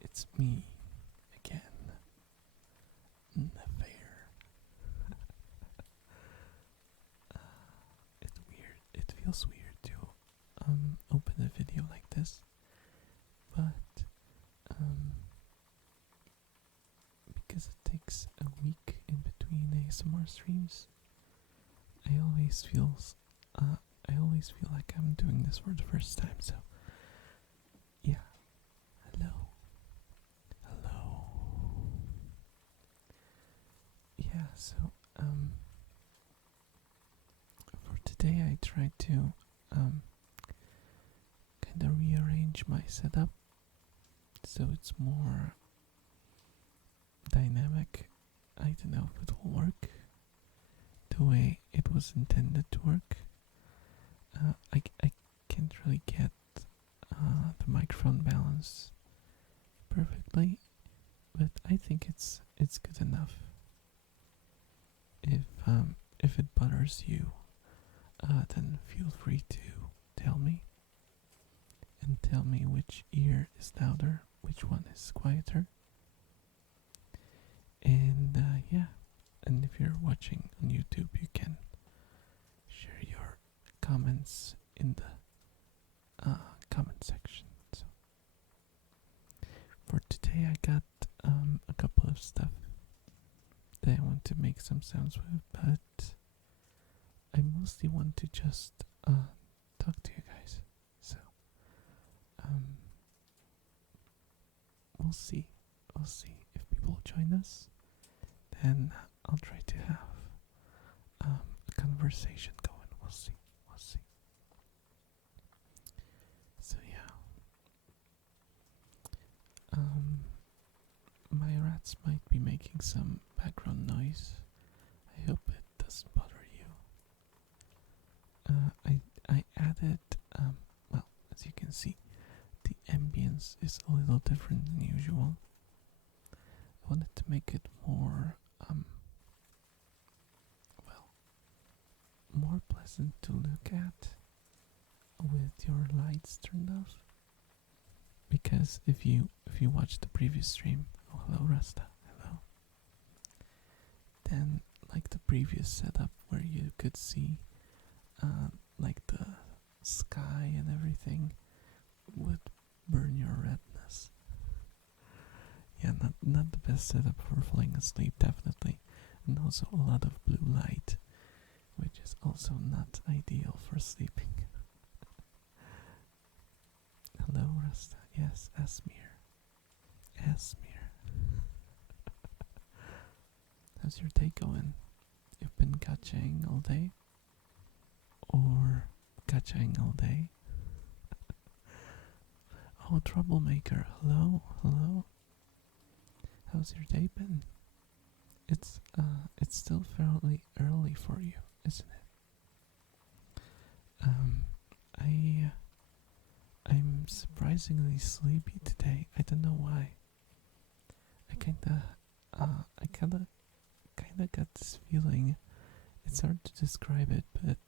it's me again, the fair. It's weird. It feels weird to open a video like this, but because it takes a week in between ASMR streams, I always feel like I'm doing this for the first time. So yeah, hello. Yeah, so for today I tried to kind of rearrange my setup so it's more dynamic. I don't know if it will work the way it was intended to work. I can't really get the microphone balance perfectly, but I think it's good enough. If it bothers you, then feel free to tell me, and tell me which ear is louder, which one is quieter. And yeah, and if you're watching on YouTube, you can share your comments in the comment section. So for today, I got a couple of stuff that I want to make some sounds with, but I mostly want to just talk to you guys. So we'll see if people join us. Then I'll try to have a conversation going. We'll see. So yeah, my rats might be making some background noise. I hope it doesn't bother you. I added well, as you can see, the ambience is a little different than usual. I wanted to make it more more pleasant to look at with your lights turned off. Because if you watch the previous stream, oh hello Rasta, hello. Then like the previous setup where you could see like the sky and everything would burn your redness. Yeah, not the best setup for falling asleep, definitely. And also a lot of blue light, which is also not ideal for sleeping. Hello, Rasta. Yes, Asmir. How's your day going? You've been catching all day? Or catching all day? Oh, troublemaker. Hello. How's your day been? It's still fairly early for you, isn't it? I'm surprisingly sleepy today. I don't know why. I kinda got this feeling. It's hard to describe it, but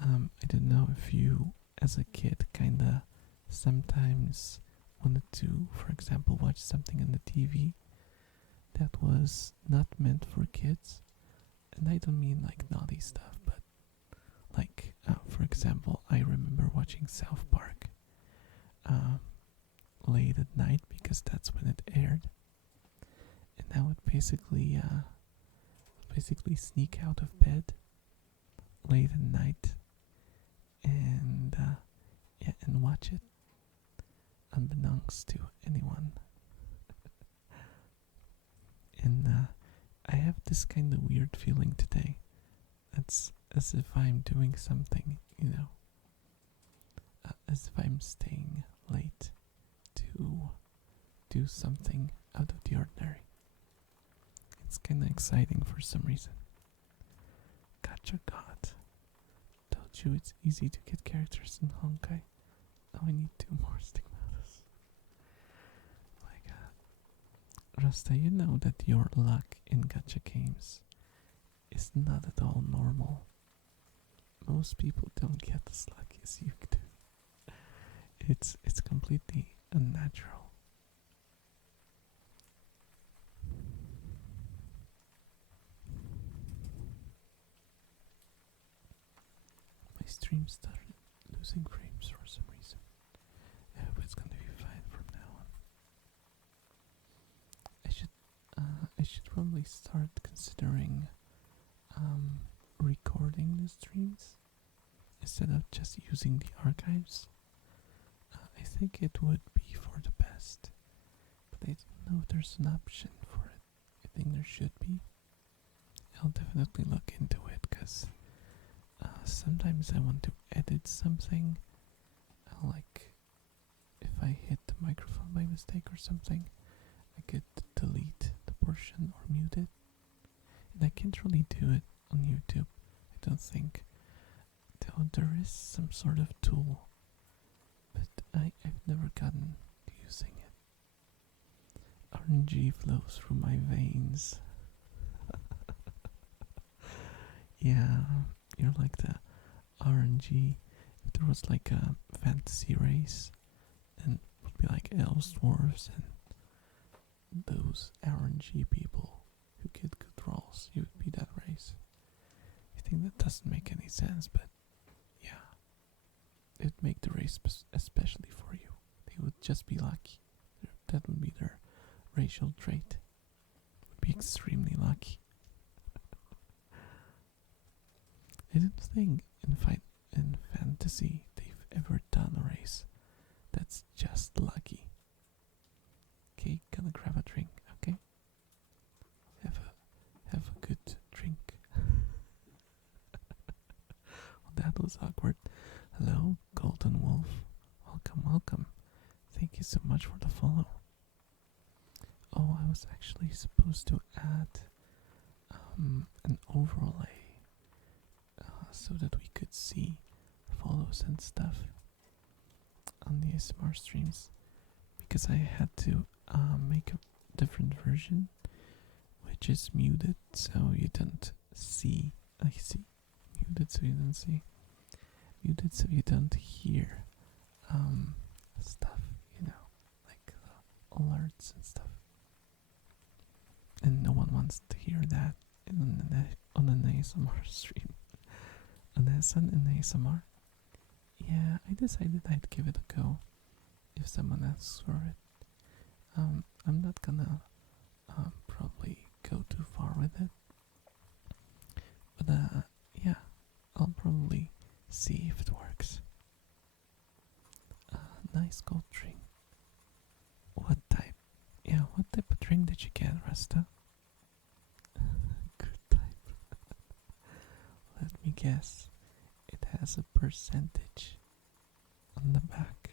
I don't know if you, as a kid, kinda sometimes wanted to, for example, watch something on the TV that was not meant for kids. And I don't mean like naughty stuff, but like, for example, I remember watching South Park late at night because that's when it aired. And I would basically sneak out of bed late at night and and watch it unbeknownst to anyone. And I have this kind of weird feeling today. That's as if I'm doing something, as if I'm staying late to do something out of the ordinary. It's kind of exciting for some reason. Gotcha God. Told you it's easy to get characters in Honkai. Now I need 2 more stigmatas. My God. Rasta, you know that your luck in gacha games is not at all normal. Most people don't get as lucky as you do. It's completely unnatural. My stream started losing frames for some reason. I hope it's gonna be fine from now on. I should I should probably start considering recording the streams instead of just using the archives. I think it would be for the best, but I don't know if there's an option for it. I think there should be. I'll definitely look into it because sometimes I want to edit something. Like if I hit the microphone by mistake or something, I could delete the portion or mute it. And I can't really do it on YouTube, I don't think. Though there is some sort of tool, but I've never gotten to using it. RNG flows through my veins. Yeah, you're like the RNG. If there was like a fantasy race, and it would be like elves, dwarves, and those RNG people who get good rolls, you would be that race. I think that doesn't make any sense, but yeah, it would make the race especially for you. They would just be lucky. That would be their racial trait. Would be extremely lucky. I don't think in fantasy they've ever done a race that's just lucky. Okay, gonna grab a drink, okay? Have a good drink. Well, that was awkward. Hello, Golden Wolf. Welcome, welcome. Thank you so much for the follow. Oh, I was actually supposed to add an overlay so that we could see follows and stuff on the ASMR streams, because I had to make a different version which is muted so you don't see. I see. Muted so you don't see. Muted so you don't hear stuff, like alerts and stuff. And no one wants to hear that on an ASMR stream. Unless an ASMR. Yeah, I decided I'd give it a go if someone asks for it. I'm not gonna probably go too far with it. But yeah, I'll probably see if it works. Nice gold drink. What type? Yeah, what type of drink did you get, Rasta? Good type. Let me guess. It has a percentage on the back.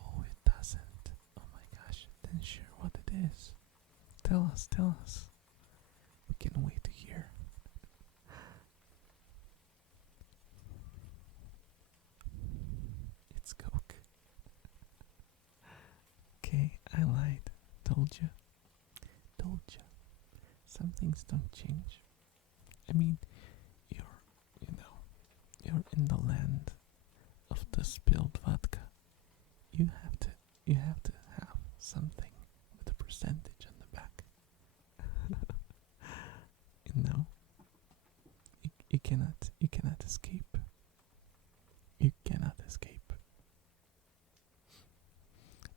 Oh, it doesn't. Oh my gosh. Then share what it is. Tell us, tell us. We can wait to hear. It's Coke. Okay, I lied. Told you. Told you. Some things don't change. I mean, you're in the land of the spilled vodka. You have to have something with a percentage on the back. You cannot escape. You cannot escape.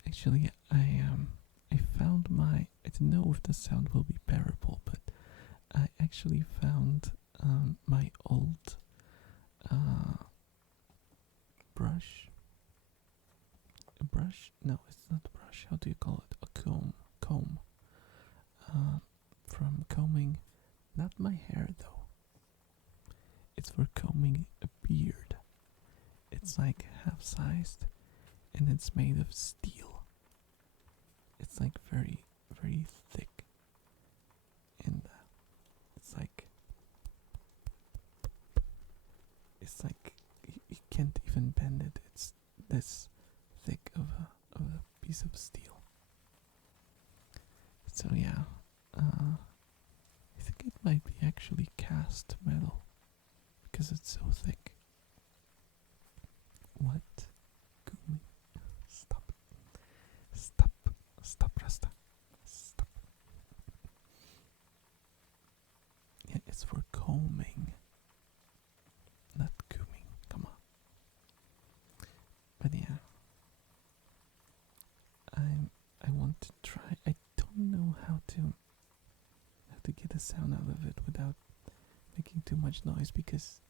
Actually, I found I don't know if the sound will be bearable, but I actually found my old brush. A brush? No, it's not a brush. How do you call it? A comb. Comb. From combing, not my hair though. It's for combing a beard. It's like half-sized, and it's made of steel. It's like very, very thick, and it's like you can't even bend it. It's this thick of a piece of steel. So yeah, I think it might be actually cast metal because it's so thick. What? Gumi. Stop. Stop. Stop, Rasta. Stop. Yeah, it's for combing, not combing. Come on. But yeah, I want to try. I don't know how to get the sound out of it without making too much noise because,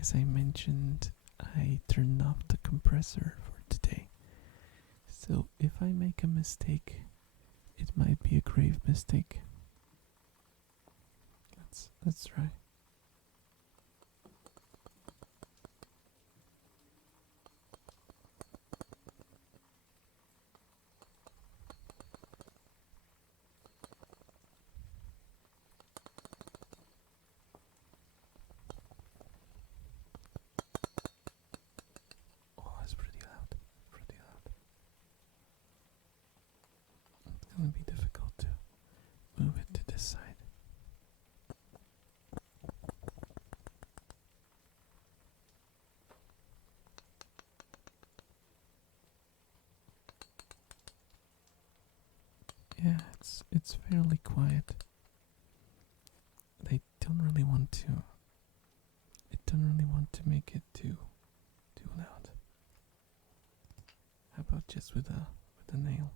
as I mentioned, I turned off the compressor for today. So if I make a mistake, it might be a grave mistake. Let's try. Oh, it's pretty loud. Pretty loud. It's gonna be difficult to move it to this side. Yeah, it's fairly quiet. I don't really want to. I don't really want to make it too loud. How about just with a nail?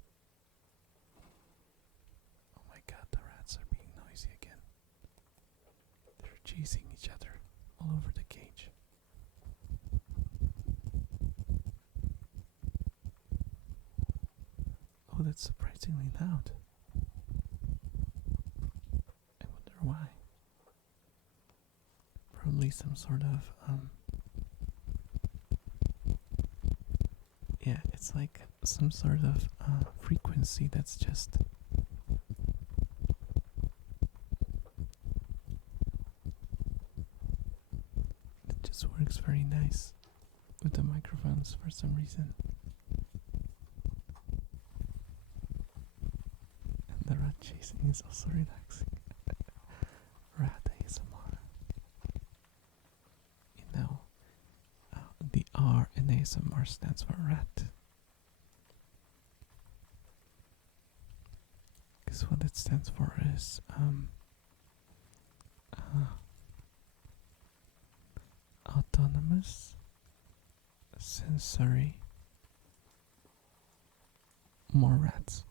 Oh my god, the rats are being noisy again. They're chasing each other all over the cage. Oh, that's surprisingly loud. I wonder why. Probably some sort of yeah, it's like some sort of frequency that's just it just works very nice with the microphones for some reason. And the rat chasing is also relaxing. Rat ASMR. You know, the R in ASMR stands for rat. Because what it stands for is autonomous sensory more rats.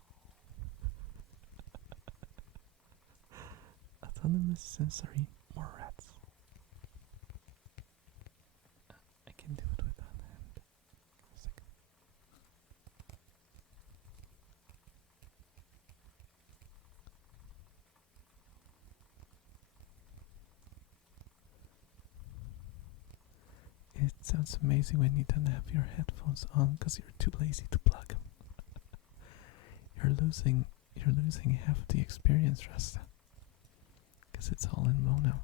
Autonomous sensory more rats. I can do it with one hand. A second. It sounds amazing when you don't have your headphones on because you're too lazy to plug them. You're losing half the experience, Rasta. Because it's all in mono.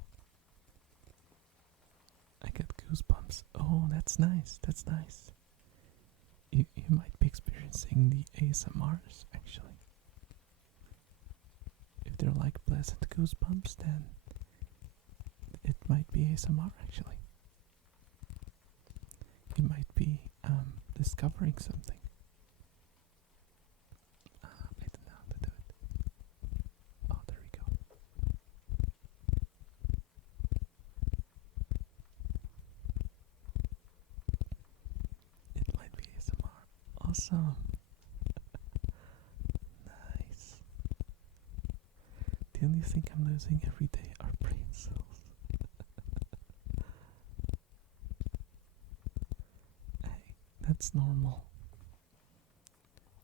I get goosebumps. Oh, that's nice. That's nice. You might be experiencing the ASMRs actually. If they're like pleasant goosebumps, then it might be ASMR actually. You might be discovering something. I don't know how to do it. Oh, there we go. It might be ASMR. Awesome. Nice. The only thing I'm losing every day are brain cells. Hey, that's normal.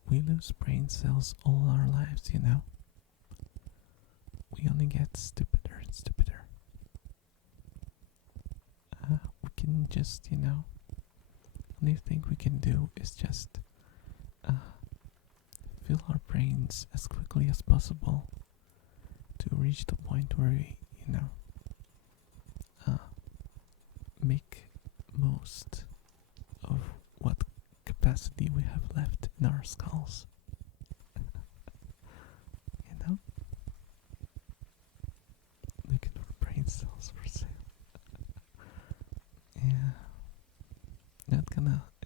We lose brain cells all our lives, you know. We only get stupider and stupider. We can just, only thing we can do is just fill our brains as quickly as possible to reach the point where we, make most of what capacity we have left in our skulls.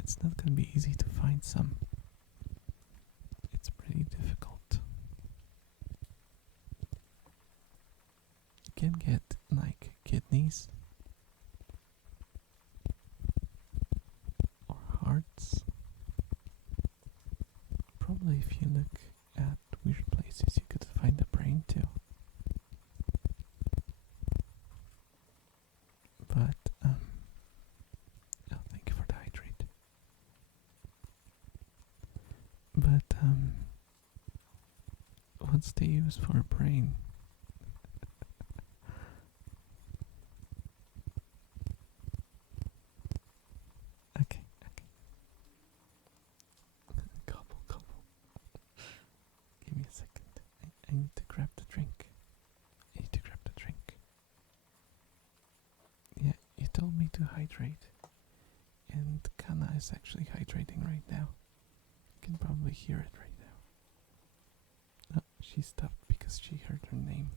it's not gonna be easy to find some. It's pretty difficult. You can get like kidneys or hearts. Probably if you look at weird places you could find the brain too. But oh, thank you for the hydrate. But what's the use for a brain? Okay. Gobble, gobble. Give me a second. I need to grab the drink. Yeah, you told me to hydrate. And Kana is actually hydrating right now. You can probably hear it right now. Oh, she stopped because she heard her name.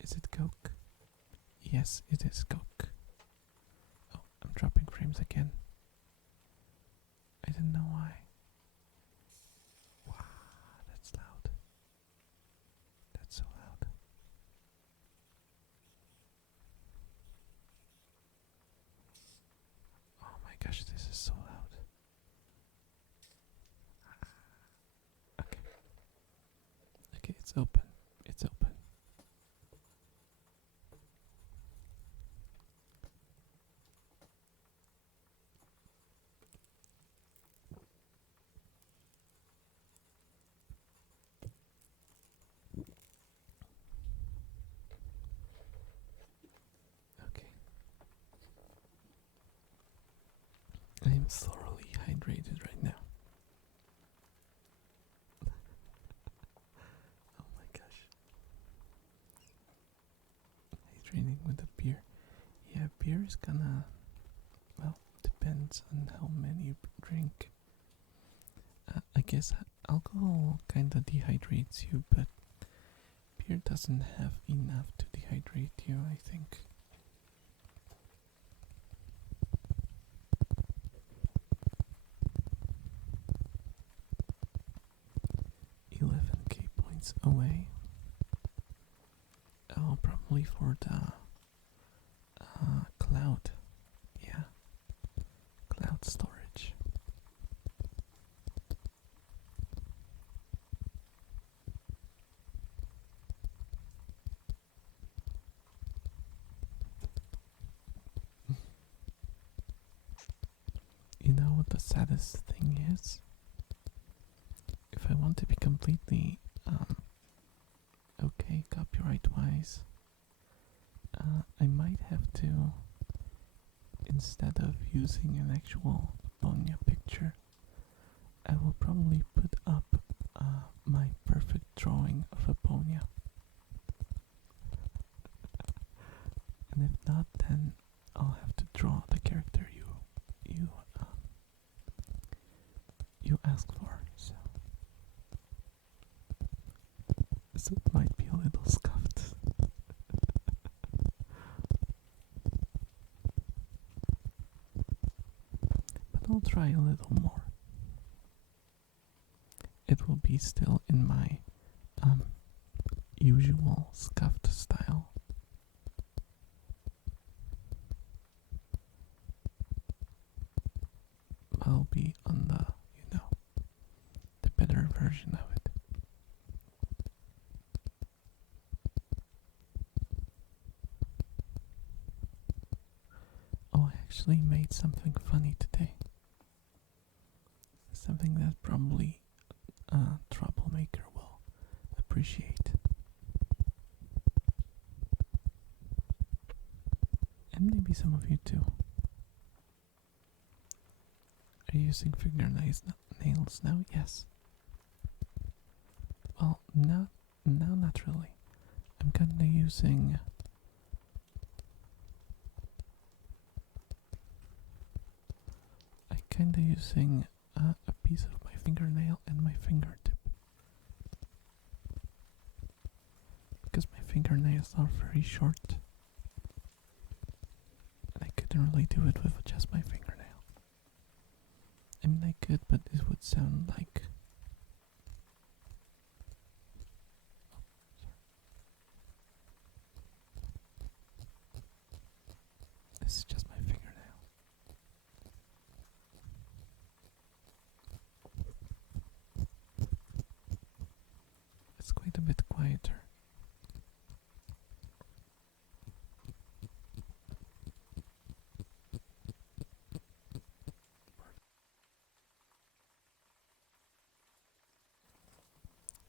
Is it Coke? Yes, it is Coke. Oh, I'm dropping frames again. I don't know why. Wow, that's loud. That's so loud. Oh my gosh, this is so loud. Okay. Okay, it's open. It's open. Okay. I am thoroughly hydrated right now. Oh my gosh. Hydrating with a beer. Yeah, beer is gonna, well, depends on how many you drink. I guess alcohol kinda dehydrates you, but beer doesn't have enough to dehydrate you, I think. $11k points away. Oh, probably for the cloud. Yeah, cloud storage. You know what the saddest thing is? If I want to be completely okay copyright wise, I might have to, instead of using an actual Bonya picture, I will probably put up my perfect drawing of a Bonya. And if not, then I'll have to draw the character you asked for. So it might be a little scuffed. But I'll try a little more. It will be still in my usual scuffed style. I'll be on the better version of it. Oh, I actually made something funny today. Something that probably a troublemaker will appreciate. And maybe some of you too. Are you using fingernails now? Yes. Well, now not really. I'm kinda using a piece of my fingernail and my fingertip. Because my fingernails are very short. And I couldn't really do it with just my fingernail. mean, I could, but it would sound like. This is just my fingernail. It's quite a bit quieter.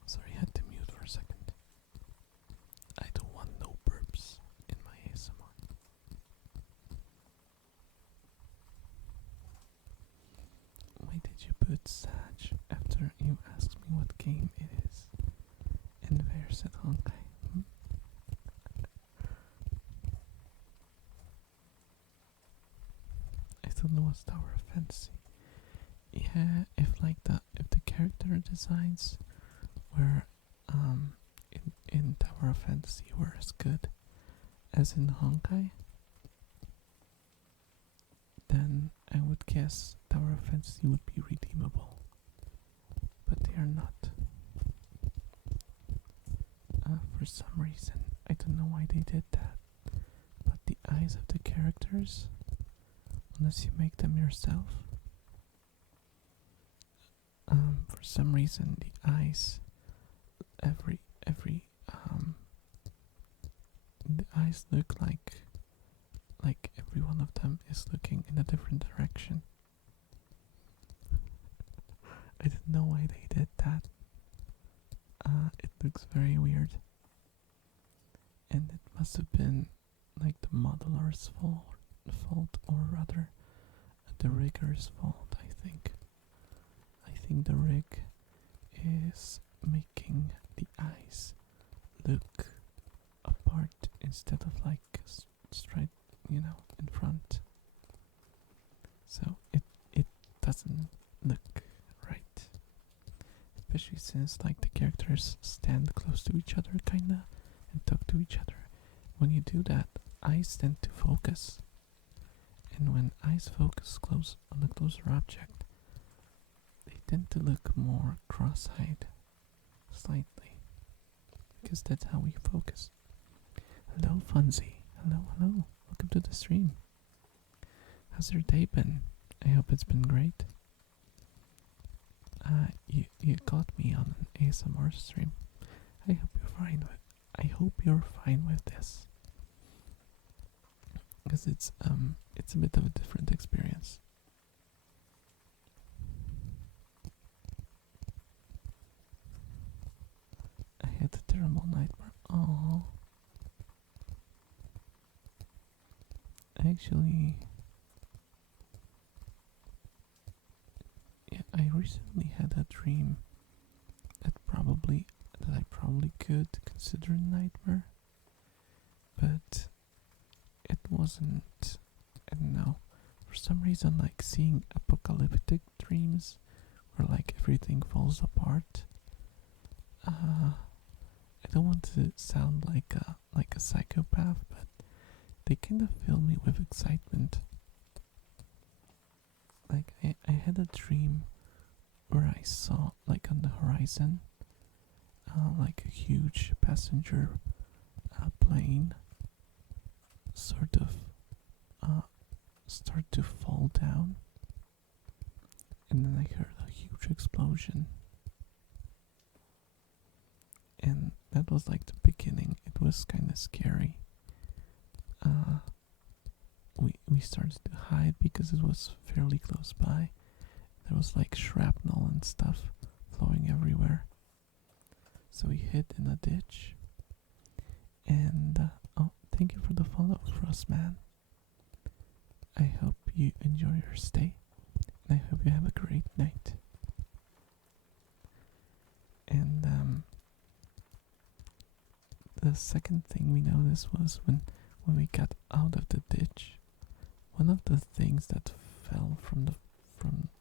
Sorry, I had to mute for a second. I don't want no burps in my ASMR. Why did you put Sag after you asked me what game it is? And where said Honkai? I thought it was Tower of Fantasy. Yeah, if the character designs were in Tower of Fantasy were as good as in Honkai, then I would guess Tower of Fantasy would be redeemable. But they are not. For some reason, I don't know why they did that, but the eyes of the characters, unless you make them yourself, for some reason the eyes, every the eyes look like every one of them is looking in a different direction. I didn't know why they did that. It looks very weird, and it must have been like the modeler's fault, or rather the rigger's fault. I think the rig is making the eyes look apart instead of like straight, in front. So it doesn't look right, especially since like the characters stand close to each other kinda and talk to each other. When you do that, eyes tend to focus, and when eyes focus close on a closer object, they tend to look more cross-eyed, slightly, because that's how we focus. Hello, Funzy. Hello. Welcome to the stream. How's your day been? I hope it's been great. You caught me on an ASMR stream. I hope you're fine with this, because it's a bit of a different experience. I had a terrible nightmare. Oh, actually, yeah, I recently had a dream that I probably could consider a nightmare, but it wasn't. I don't know. For some reason, like seeing apocalyptic dreams where like everything falls apart. I don't want to sound like a psychopath, but they kind of fill me with excitement. Like I had a dream where I saw like on the horizon, like a huge passenger plane sort of start to fall down, and then I heard a huge explosion, and that was like the beginning. It was kind of scary. We started to hide because it was fairly close by. There was like shrapnel and stuff flowing everywhere, so we hid in a ditch. And oh, thank you for the follow, Frostman. I hope you enjoy your stay, and I hope you have a great night. And the second thing we noticed was when we got out of the ditch, one of the things that fell from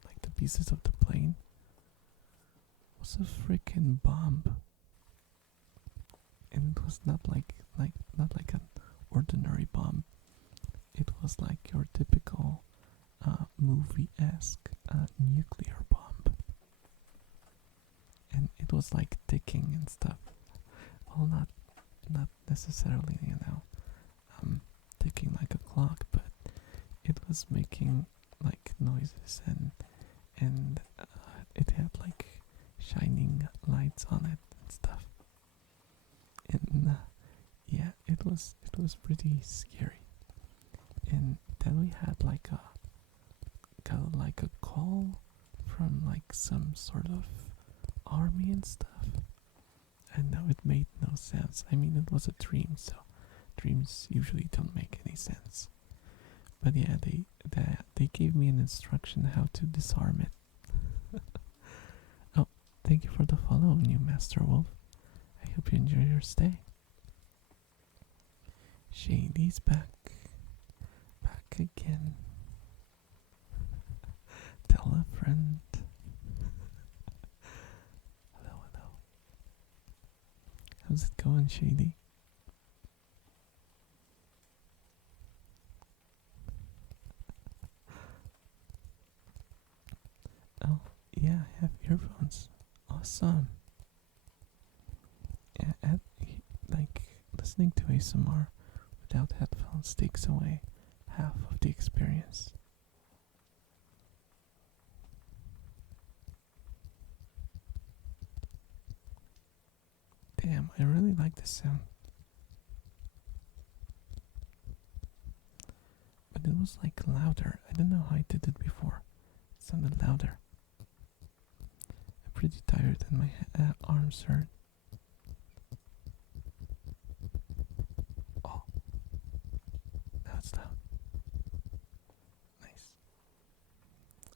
like the pieces of the plane was a freaking bomb. And it was not like an ordinary bomb. It was like your typical movie-esque nuclear was like ticking and stuff. Well, not necessarily, ticking like a clock, but it was making like noises, and it had like shining lights on it and stuff. And yeah, it was pretty scary. And then we had like a call from like some sort of army and stuff. And now it made no sense. I mean, it was a dream, so dreams usually don't make any sense. But yeah, they gave me an instruction how to disarm it. Oh, thank you for the follow, new Master Wolf. I hope you enjoy your stay. Shady's back again. Tell a friend. Hello, hello. How's it going, Shady? Oh, yeah, I have earphones. Awesome. Yeah, like listening to ASMR without headphones takes away half of the experience. Damn, I really like this sound. But it was like louder. I don't know how I did it before. It sounded louder. I'm pretty tired and my arms hurt. Oh, now it's loud. Nice.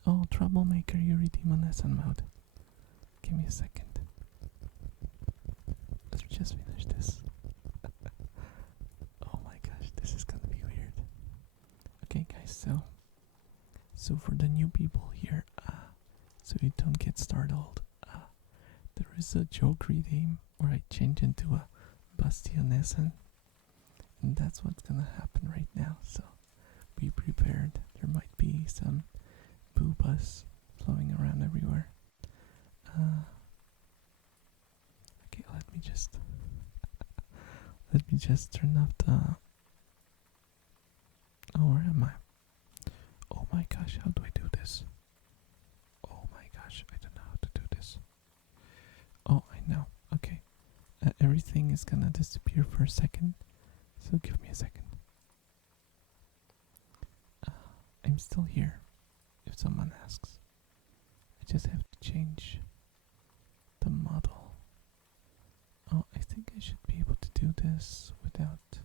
Oh, troublemaker, you redeem on lesson mode. Give me a second. Let's just finish this. Oh my gosh, this is gonna be weird. Okay, guys, so for the new people here, so you don't get startled, there is a joke redeem where I change into a Bastionessen, and that's what's gonna happen right now. So be prepared. There might be some boobas flowing around everywhere. Okay, let me just turn off the. Oh, where am I? Oh my gosh, how do I do this? Oh my gosh, I don't know how to do this. Oh, I know. Okay. Everything is gonna disappear for a second, so give me a second. I'm still here, if someone asks. I just have to change the model. Oh, I think I should be able to do this without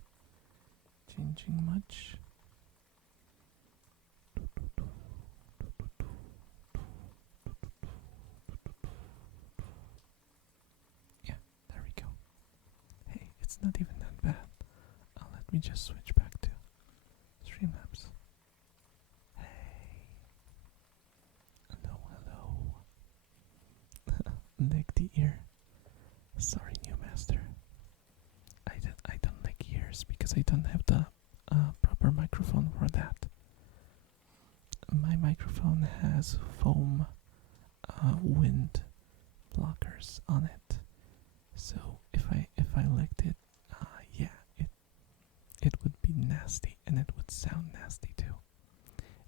changing much. Yeah, there we go. Hey, it's not even that bad. Let me just switch back to Streamlabs. Hey. Hello, hello. Lick the ear. Sorry, new master. I don't lick ears because I don't have the proper microphone for that. My microphone has foam wind blockers on it, so if I licked it, yeah, it would be nasty and it would sound nasty too.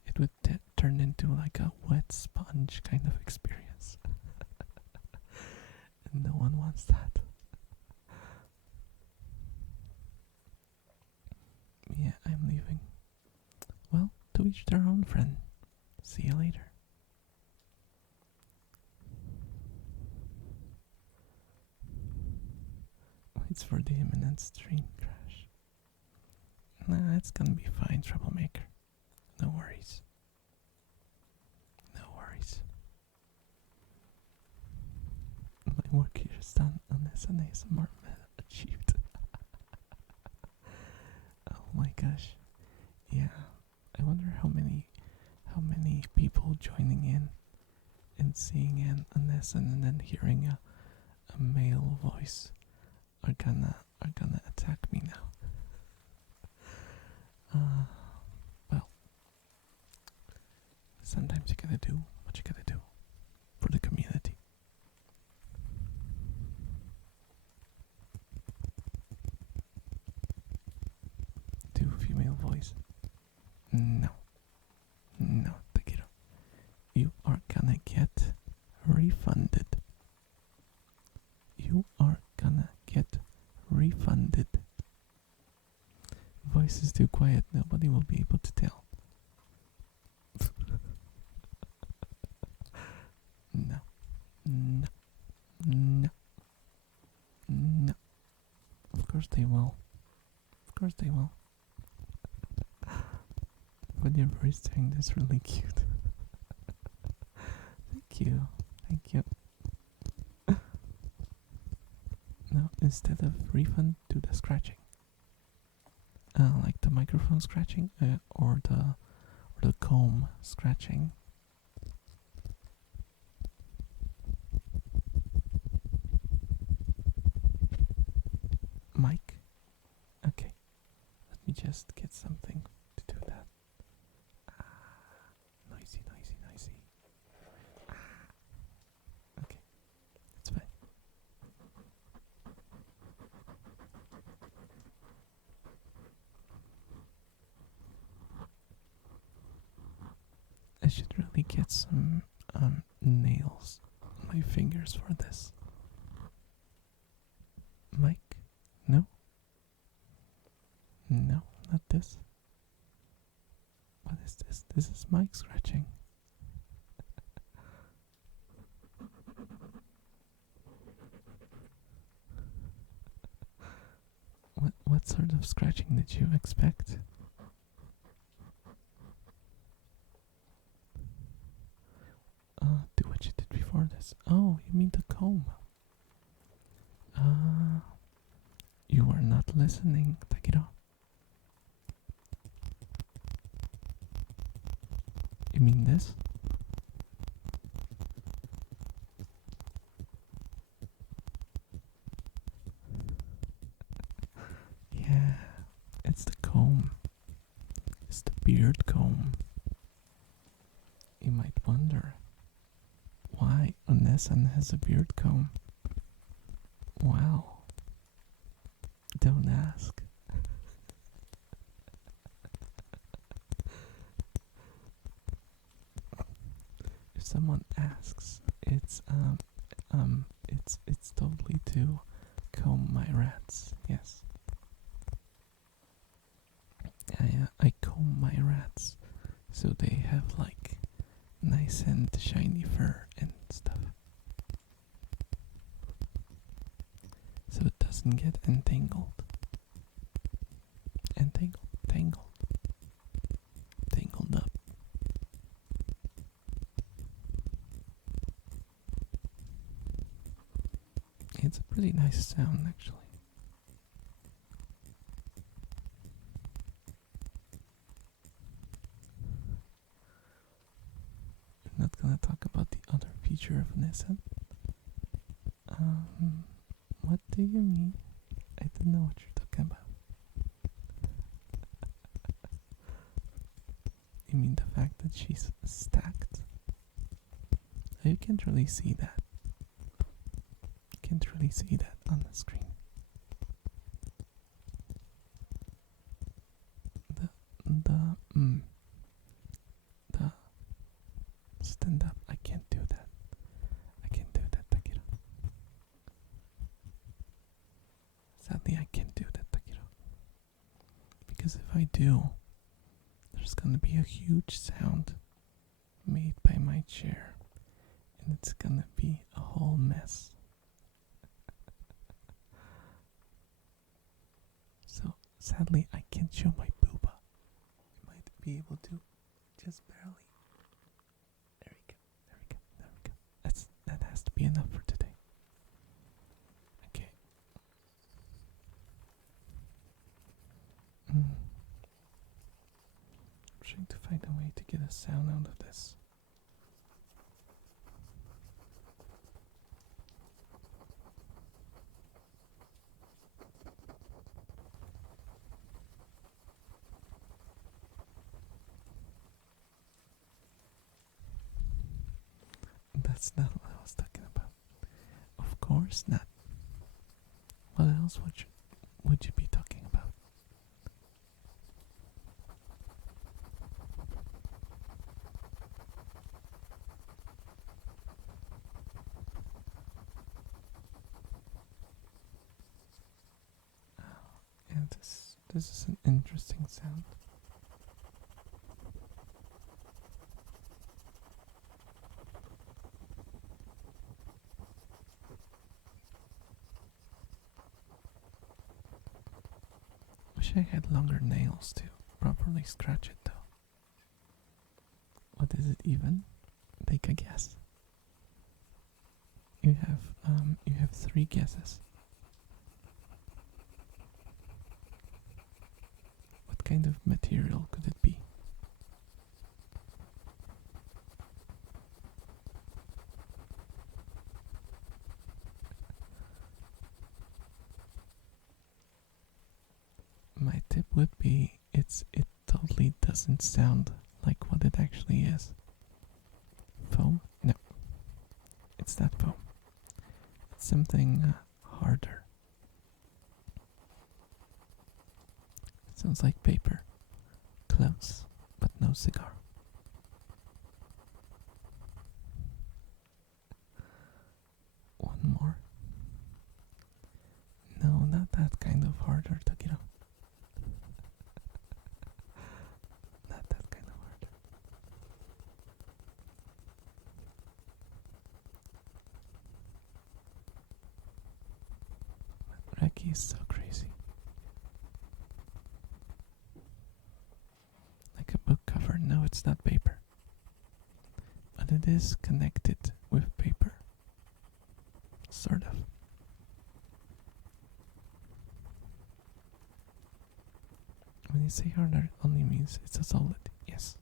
It would turn into like a wet sponge kind of experience. And no one wants that. Yeah, I'm leaving. Well, to each their own, friend. See you later. Waits for the imminent stream crash. Nah, it's gonna be fine, troublemaker. No worries. No worries. My work here is done unless an ASMR achieved. Oh my gosh. Yeah. I wonder how many people joining in and seeing an lesson and then hearing a male voice are gonna attack me now. Well, sometimes you gotta do what you gotta do for the community. No, no, Takeru. You are gonna get refunded. You are gonna get refunded. Voice is too quiet, nobody will be able to tell. No, no, no, no. Of course they will. Of course they will. But your voice doing this really cute. Thank you. Thank you. Now, instead of refund, do the scratching. Like the microphone scratching, or the comb scratching. Mic. Okay. Let me just get something to do that. Noisy, noisy, noisy. Okay, it's fine. I should really get some nails on my fingers for this. Mic? No? No, not this. What is this? This is mic scratching. What sort of scratching did you expect? Do what you did before this. Oh, you mean the comb? You are not listening, Takeru. You mean this? Yeah, it's the comb. It's the beard comb. You might wonder why Onesan has a beard comb. Wow. Don't ask. If someone asks, it's totally to comb my rats. Yes. I comb my rats so they have like nice and shiny fur and stuff. So it doesn't get entangled. Tangled up. It's a pretty nice sound, actually. We're not gonna talk about the other feature of Nissan. What do you mean? I don't know what you're talking about. You mean the fact that she's stacked? You can't really see that. Can't really see that on the screen. The stand up. I can't do that. I can't do that, Takeru. Sadly, I can't do that, Takeru. Because if I do, there's gonna be a huge sound made by my chair, and it's gonna be a whole mess. So sadly, I can't show my booba. You might be able to, just barely. There we go. There we go. There we go. That has to be enough for today. Okay. I'm trying to find a way to get a sound out of this. That's not what I was talking about. Of course not. What else would you be talking about? This is an interesting sound. Wish I had longer nails to properly scratch it though. What is it even? Take a guess. You have 3 guesses. What kind of material could it be? My tip would be it totally doesn't sound like what it actually is. Foam? No. It's not foam. It's something harder. It sounds like paper. Close, but no cigar. One more. No, not that kind of harder, Takiro. Not that kind of harder. Reki is so crazy. Like a book cover. No, it's not paper. But it is connected with paper. Sort of. When you say harder, it only means it's a solid. Yes.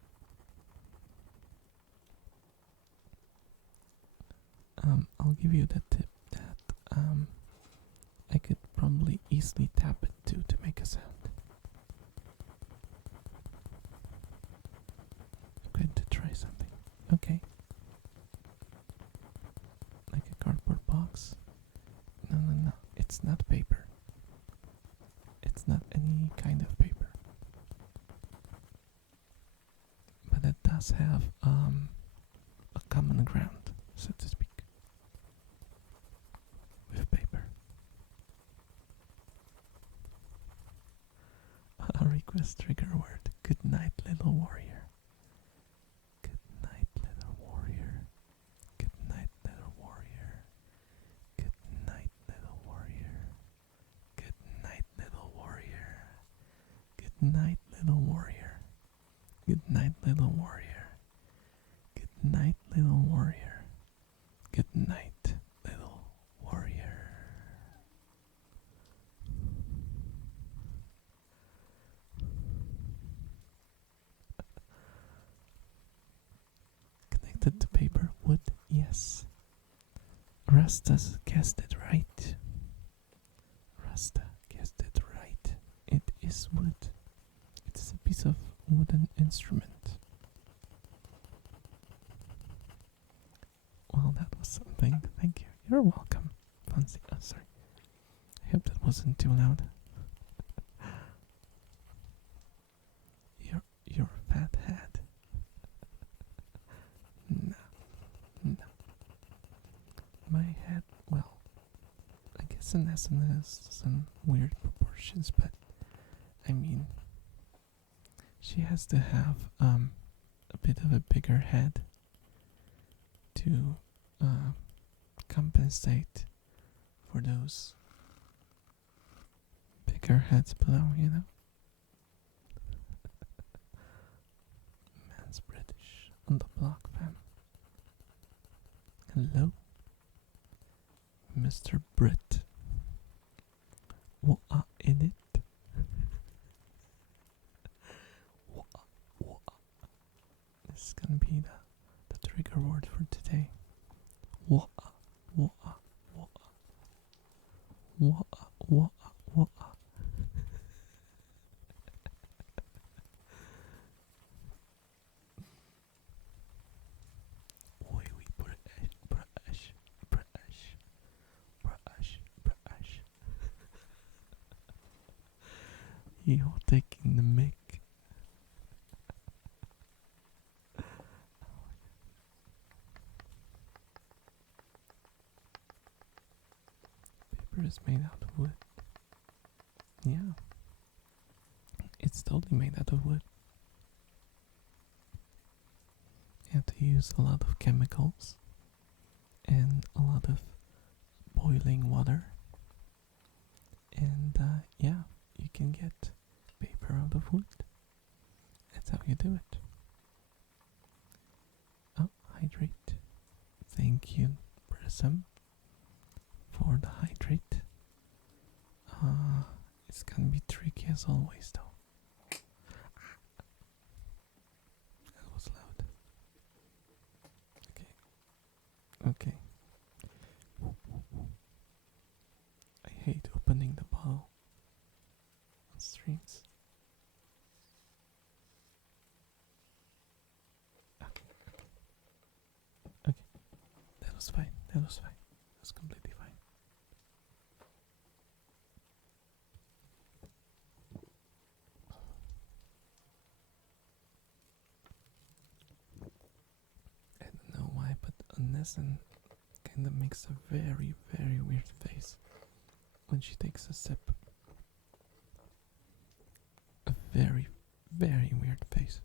I'll give you the tip that I could probably easily tap it to make a sound. I'm going to try something. Okay. Like a cardboard box. No. It's not paper. It's not any kind of paper. But it does have a common ground, so to speak. With paper. A request trigger word. Good night, little warrior. Good night, little warrior. Good night, little warrior. Good night, little warrior. Good night, little warrior. Good night, little warrior. Good night, little warrior. Good night, little warrior. Good night, little warrior. Connected to paper, wood, yes. Rasta's guessed it right. Rasta guessed it right. It is wood. It is a piece of wooden instrument. Well, that was something. Thank you. You're welcome. Fancy. Oh, sorry. I hope that wasn't too loud. Your fat head. No. My head, well, I guess it has some weird proportions, but I mean, she has to have a bit of a bigger head to compensate for those bigger heads below, you know? Man's British on the block, fam. Hello? Mr. Brit. What in it? What? This is gonna be the trigger word for today. What? Oi, brush. You're taking the mic. Paper is made out of wood. Yeah, totally made out of wood. You have to use a lot of chemicals and a lot of boiling water. And yeah, you can get paper out of wood. That's how you do it. Oh, hydrate. Thank you, Prism, for the hydrate. It's gonna be tricky as always, though. That was loud. Okay. I hate opening the bottle on streams. Okay, that was fine. That was completely fine. I don't know why, but Nessun kinda makes a very, very weird face when she takes a sip. A very, very weird face.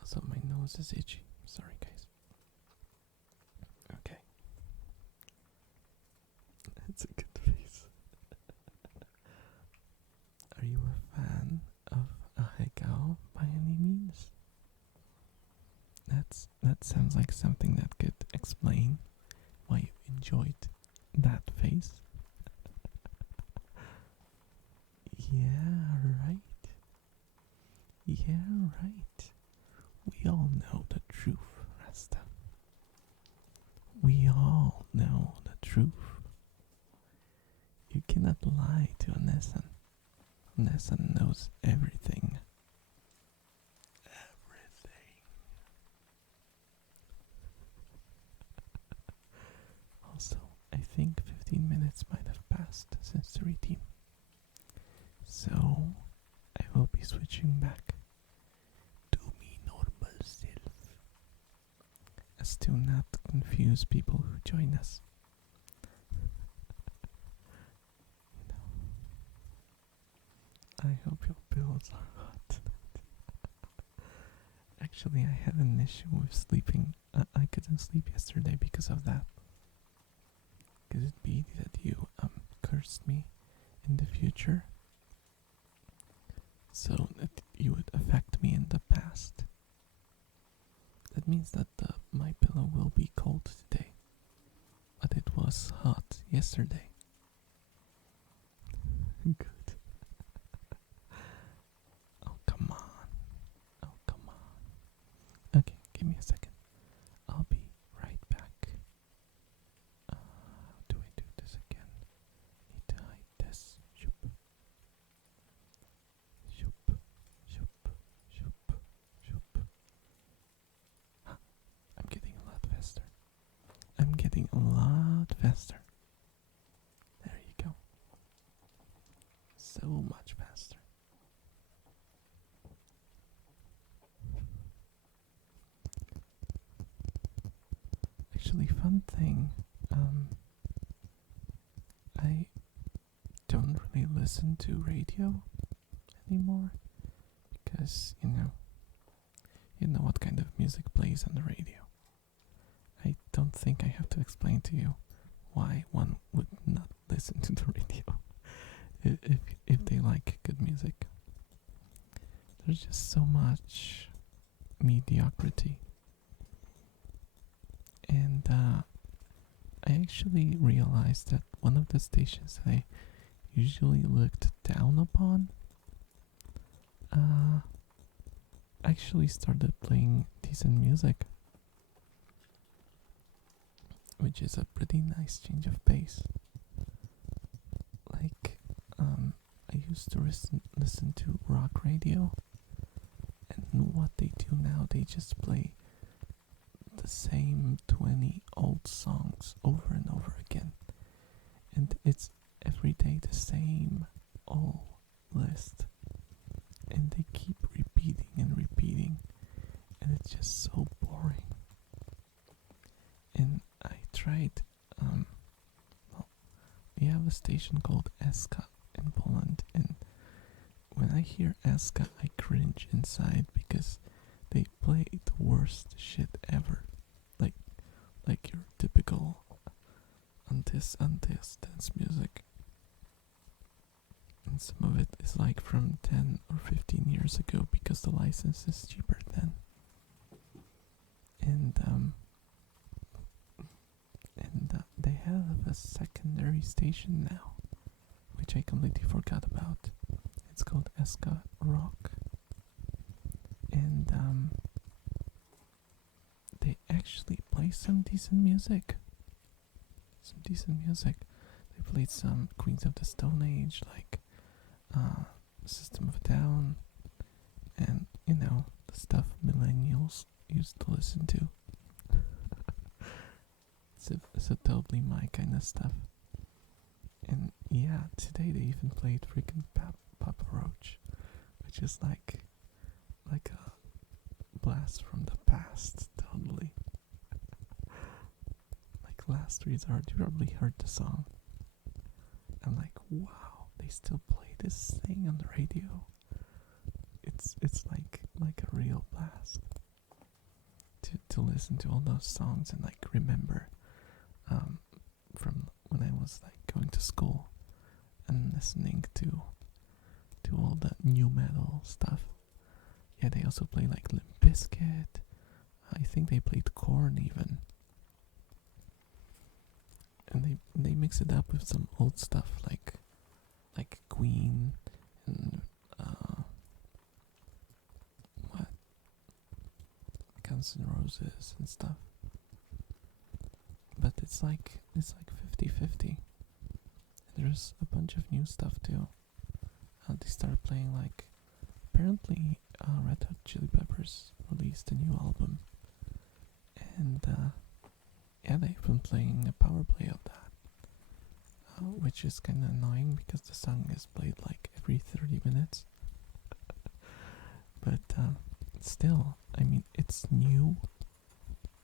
Also, my nose is itchy. Sorry, guys. Okay. That's a good face. Are you a fan of a haikao by any means? That sounds like something that could explain why you enjoyed that face. Yeah, right. Yeah, right. We all know the truth, Rasta. We all know the truth. You cannot lie to a Nessun. Nessun knows everything. Everything. Also, I think 15 minutes might have passed since the redeem. So, I will be switching back to me normal self, as to not confuse people who join us. You know, I hope your pillows are hot. Actually, I had an issue with sleeping. I couldn't sleep yesterday because of that. Could it be that you cursed me in the future, so that you would affect me in the past? That means that my pillow will be cold today, but it was hot yesterday. Good. Oh, come on. Oh, come on. Okay, give me a second. I'll be right back. How do I do this again? Need to hide this. Shoop. Shoop. Shoop. Shoop. Shoop. I'm getting a lot faster. I'm getting a lot faster. There you go. So much faster. Actually, fun thing. I don't really listen to radio anymore because you know what kind of music plays on the radio. I don't think I have to explain to you why one would not listen to the radio if they like good music. There's just so much mediocrity. And I actually realized that one of the stations I usually looked down upon actually started playing decent music, which is a pretty nice change of pace. Like, I used to listen to rock radio, and what they do now, they just play the same 20 old songs over and over again. And it's every day the same old list. And they keep repeating and repeating. And it's just so boring. And I tried, we have a station called Eska in Poland, and when I hear Eska, I cringe inside because they play the worst shit ever. Like, like your typical antis dance music. And some of it is like from 10 or 15 years ago because the license is cheaper then. And they have a secondary station now, which I completely forgot about. It's called Eska Rock, and they actually play some decent music. They played some Queens of the Stone Age, like System of a Down, and the stuff millennials used to listen to. It's a totally my kind of stuff. And yeah, today they even played freaking Papa Roach, which is like a blast from the past, totally. Like Last Resort, you probably heard the song. I'm like, wow, they still play this thing on the radio. It's like a real blast to listen to all those songs and like remember from when I was like going to school and listening to all the new metal stuff. Yeah, they also play like Limp Bizkit. I think they played Korn even. And they mix it up with some old stuff like Queen and what Guns N' Roses and stuff. But it's like 50-50. There's a bunch of new stuff too. They started playing like apparently Red Hot Chili Peppers released a new album, and yeah, they've been playing a power play of that, which is kind of annoying because the song is played like every 30 minutes. But still, I mean, it's new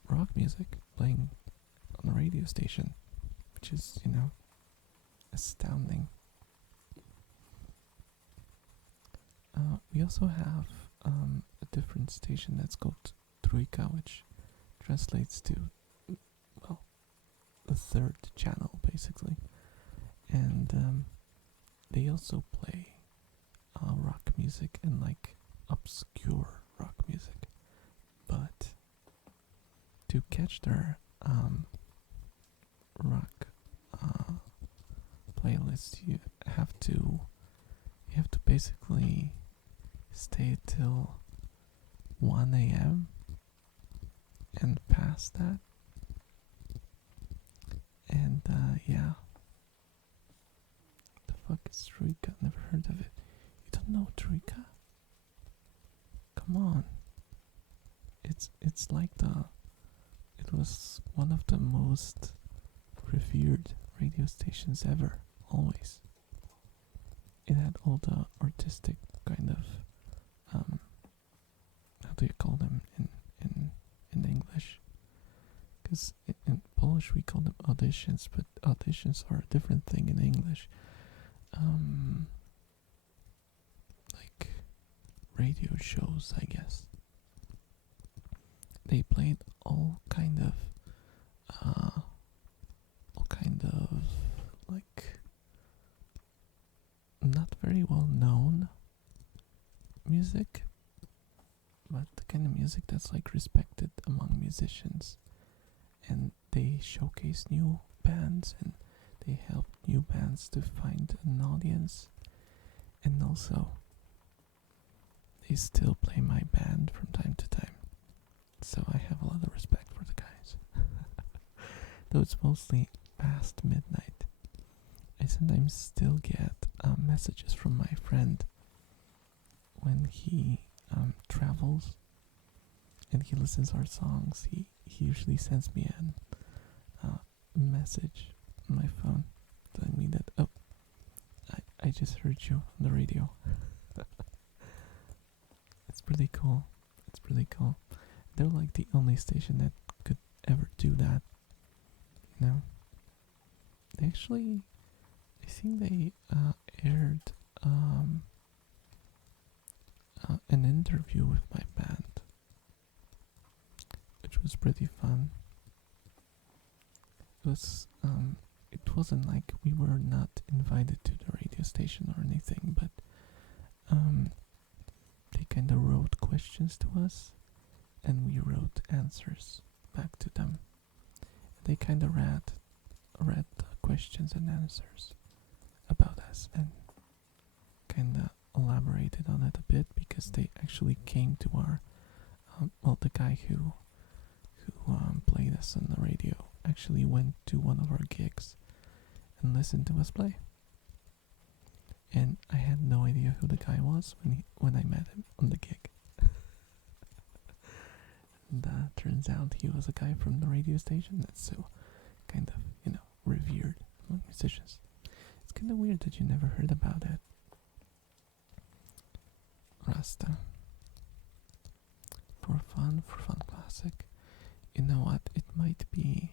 rock music playing on a radio station, which is, astounding. We also have a different station that's called Trójka, which translates to, well, the third channel, basically. And they also play rock music and like obscure rock music. But to catch their rock playlist, you have to basically stay till 1 a.m. and past that. And yeah, the fuck is Trójka? Never heard of it. You don't know Trójka? Come on. It's like it was one of the most revered radio stations ever, always. It had all the artistic kind of how do you call them in English? Because in Polish we call them auditions, but auditions are a different thing in English. Like radio shows, I guess. They played all kind of like not very well known music, but the kind of music that's like respected among musicians. And they showcase new bands, and they help new bands to find an audience. And also, they still play my band from time to time. So I have a lot of respect for the guys. Though it's mostly past midnight, I sometimes still get messages from my friend when he travels and he listens to our songs. He usually sends me a message on my phone telling me that, oh, I just heard you on the radio. It's pretty cool. They're like the only station that could ever do that. They think they aired um, an interview with my band, which was pretty fun. It wasn't like we were not invited to the radio station or anything, but they kind of wrote questions to us, and we wrote answers back to them. They kind of read the questions and answers about us and kind of elaborated on it a bit, because they actually came to our the guy who played us on the radio actually went to one of our gigs and listened to us play. And I had no idea who the guy was when I met him on the gig. And turns out he was a guy from the radio station that's so kind of, revered among musicians. It's kind of weird that you never heard about it. Rasta. For fun classic. You know what? It might be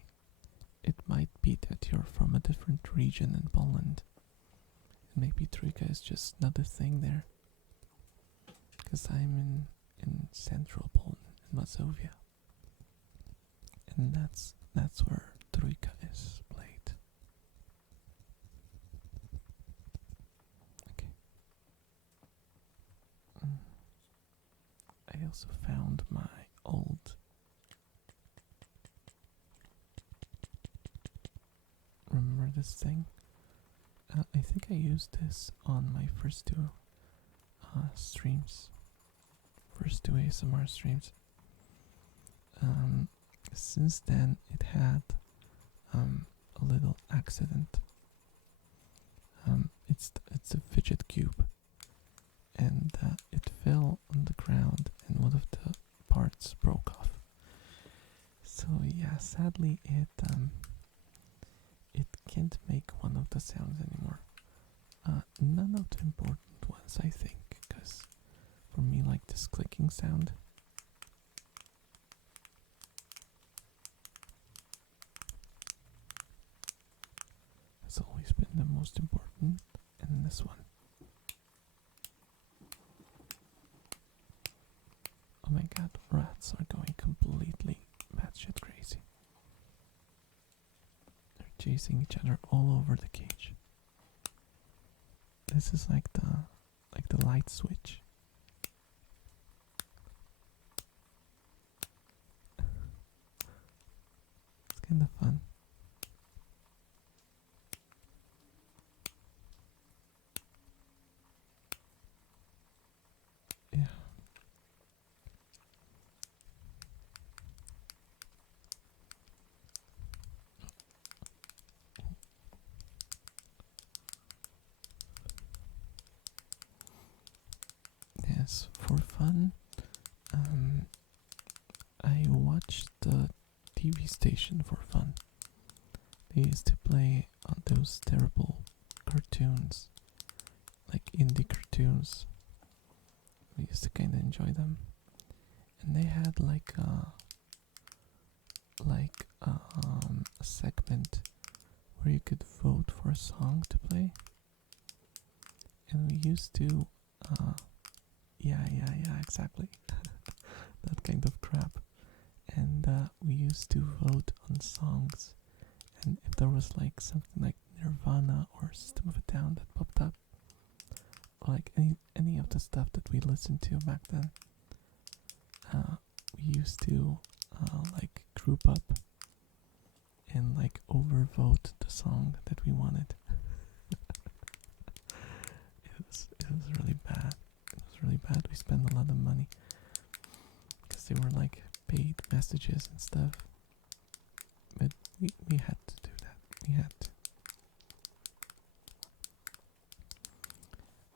that you're from a different region in Poland. And maybe Trójka is just not a thing there. Because I'm in central Poland, in Mazovia. And that's where Trójka is played. Okay. I also found my old remember this thing? I think I used this on my first two streams. First two ASMR streams. Since then it had a little accident. It's a fidget cube, and it fell on the ground and one of the parts broke off. So yeah, sadly it can't make one of the sounds anymore. None of the important ones, I think, because for me, like this clicking sound, has always been the most important, and this one. Oh my god, rats are going completely batshit crazy. Chasing each other all over the cage. This is like the light switch. It's kind of fun. Yeah. Yes, for fun, I watched the TV station for fun. They used to play those terrible cartoons, like indie cartoons. We used to kind of enjoy them, and they had like a segment where you could vote for a song to play, and we used to yeah, exactly. That kind of crap. And we used to vote on songs, and if there was like something like Nirvana or System of a Down that popped up, or like any of the stuff that we listened to back then, we used to like group up and like overvote the song that we wanted. It was really bad. Really bad. We spent a lot of money because they were like paid messages and stuff, but we had to do that. We had to.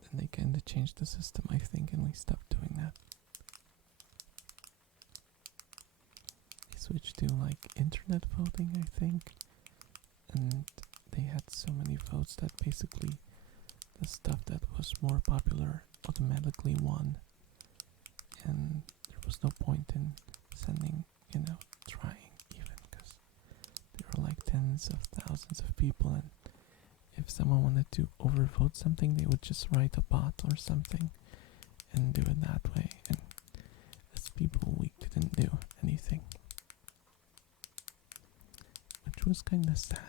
Then they kind of changed the system, I think, and we stopped doing that. They switched to like internet voting, I think, and they had so many votes that basically the stuff that was more popular automatically won, and there was no point in sending, trying even, because there were like tens of thousands of people, and if someone wanted to overvote something, they would just write a bot or something and do it that way. And as people, we couldn't do anything, which was kind of sad.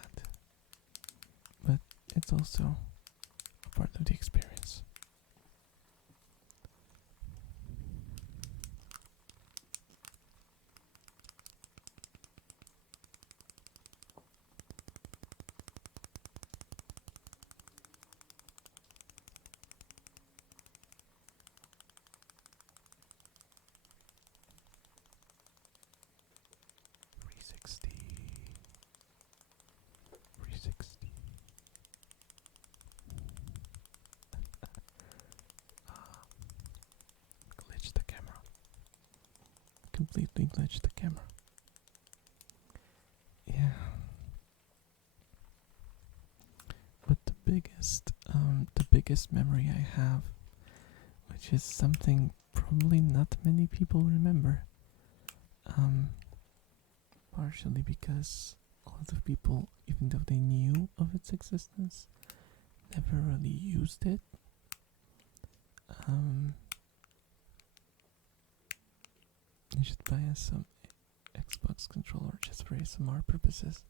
But it's also a part of the experience. Glitch the camera. Completely glitched the camera. Yeah. But the biggest memory I have, which is something probably not many people remember, partially because a lot of people, even though they knew of its existence, never really used it. You should buy us some Xbox controller just for ASMR purposes.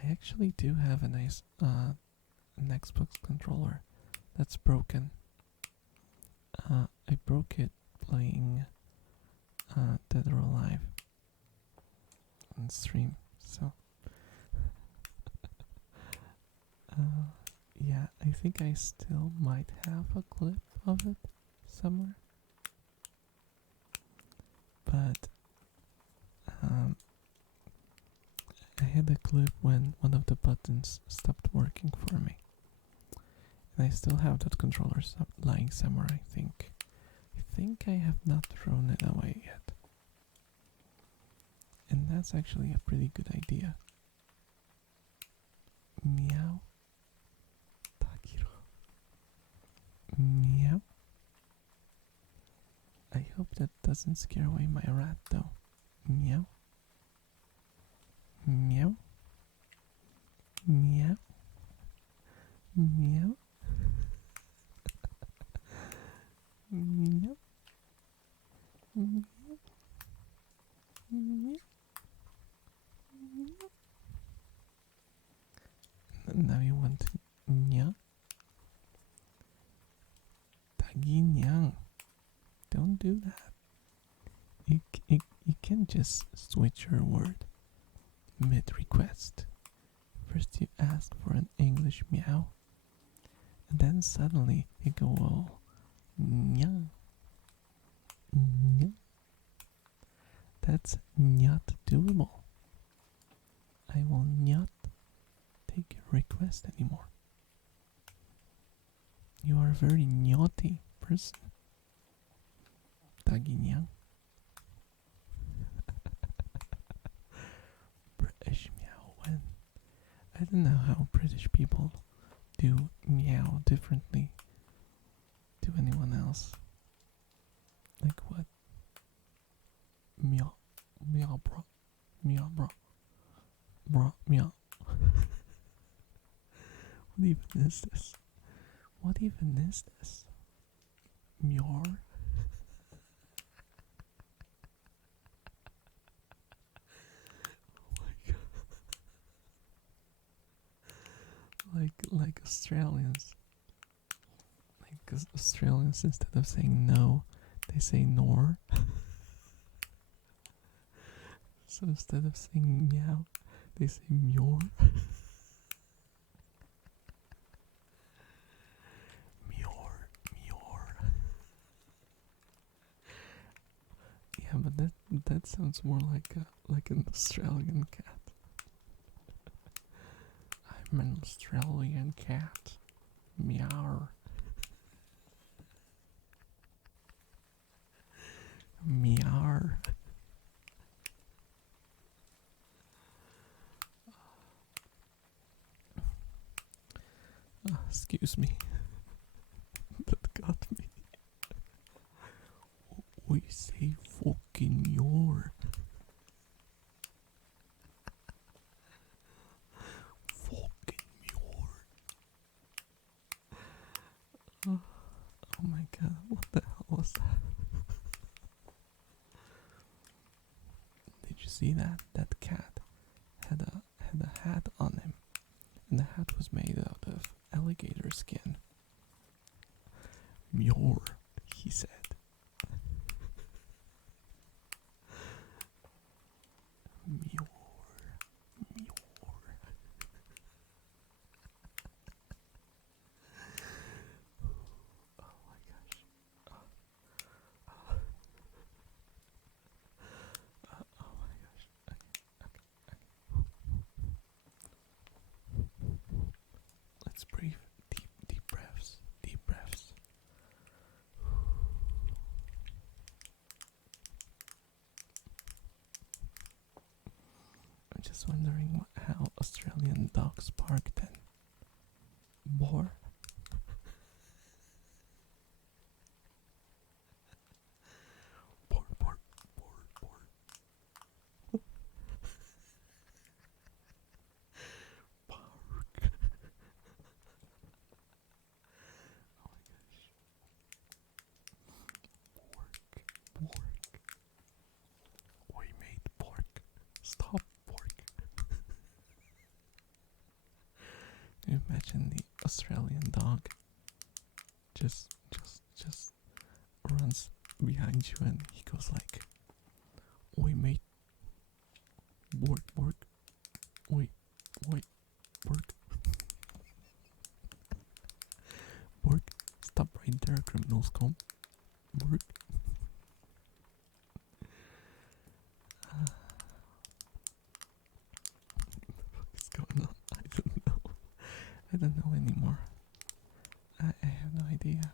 I actually do have a nice an Xbox controller that's broken. I broke it playing Dead or Alive on stream, so yeah, I think I still might have a clip of it somewhere, but I had a clip when one of the buttons stopped working for me, and I still have that controller lying somewhere. I think I have not thrown it away yet, and that's actually a pretty good idea. Meow. Takiro. Meow. I hope that doesn't scare away my rat though. Meow. Meow. Meow. Meow. Meow. Meow. Meow. Now you want to nya? Taginyang. Don't do that. You can't just switch your word mid-request. First you ask for an English meow, and then suddenly you go, oh, nya. Nya. That's not doable. I will not take your request anymore. You are a very naughty person. Taginyang. British meow when? I don't know how British people do meow differently to anyone else. Like what? Meow. Meow bro. Meow bro. Bro. Meow. What even is this? What even is this? Meow. Like Australians. Like Australians, instead of saying no, they say nor. So instead of saying meow, they say meow. Meow, meow. Yeah, but that sounds more like an Australian cat. I'm an Australian cat. Meow. Meow. Excuse me. That got me. We say fucking your. Fucking your. Oh, oh my god, what the hell was that? Did you see that? That cat had a hat on him, and the hat was made out of alligator skin. Mjor, he said. Mjor, Mjor. Oh my gosh. Oh my gosh. Let's breathe. Deep breaths. Deep breaths. I'm just wondering how Australian dogs bark then. Boar? Boar, boar, boar, boar. Bark. Oh my gosh. Pork. We made pork. Stop pork. You imagine the Australian dog just runs behind you and he goes like, "Oi mate, bork bork, oi, bork, bork, stop right there, criminal scum, bork." What's going on? I don't know. I don't know anymore. I have no idea.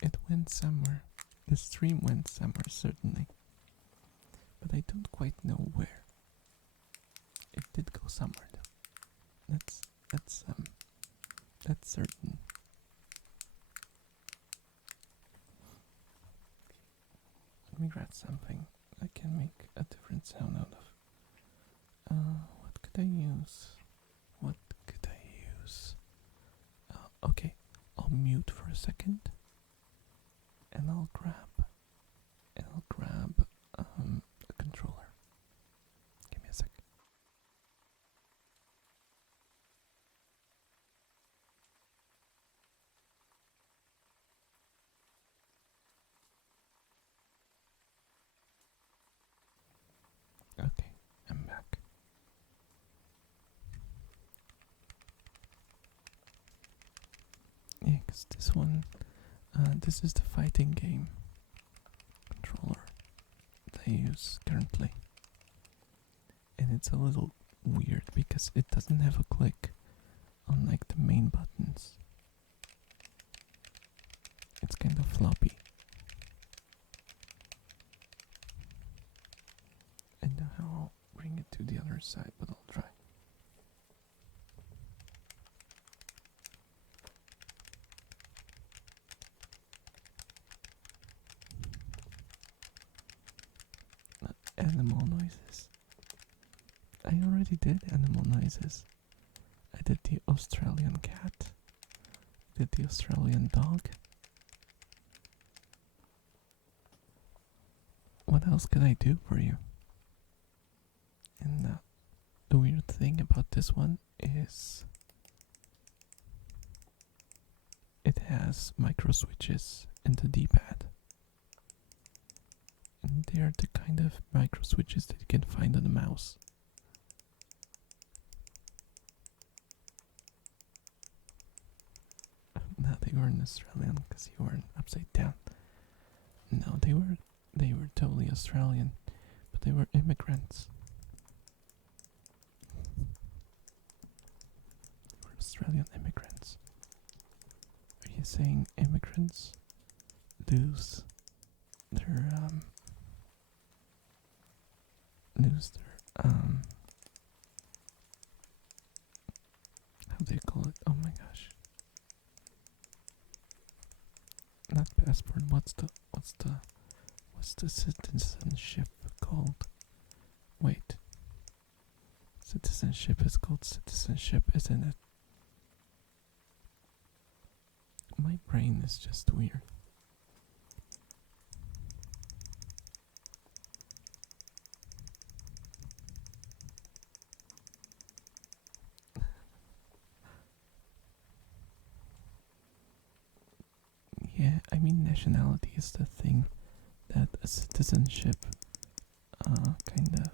It went somewhere. The stream went somewhere, certainly. But I don't quite know where. It did go somewhere though. That's certain. Let me grab something I can make a different sound out of. What could I use? What could I use? Okay, I'll mute for a second, and I'll grab a controller. Give me a sec. Okay, I'm back. Yeah, 'cause this one, this is the fighting game controller that I use currently. And it's a little weird because it doesn't have a click unlike the main buttons. It's kind of floppy. I don't know how I'll bring it to the other side, but I'll try. Animal noises. I already did animal noises. I did the Australian cat. I did the Australian dog. What else could I do for you? And the weird thing about this one is it has micro switches in the D-pad. And they are the kind of micro switches that you can find on the mouse. No, they weren't Australian because you weren't upside down. No, they were totally Australian, but they were immigrants. They were Australian immigrants. Are you saying immigrants lose their how do you call it? Oh my gosh. Not passport, what's the citizenship called? Wait. Citizenship is called citizenship, isn't it? My brain is just weird. Yeah, I mean, nationality is the thing that a citizenship kind of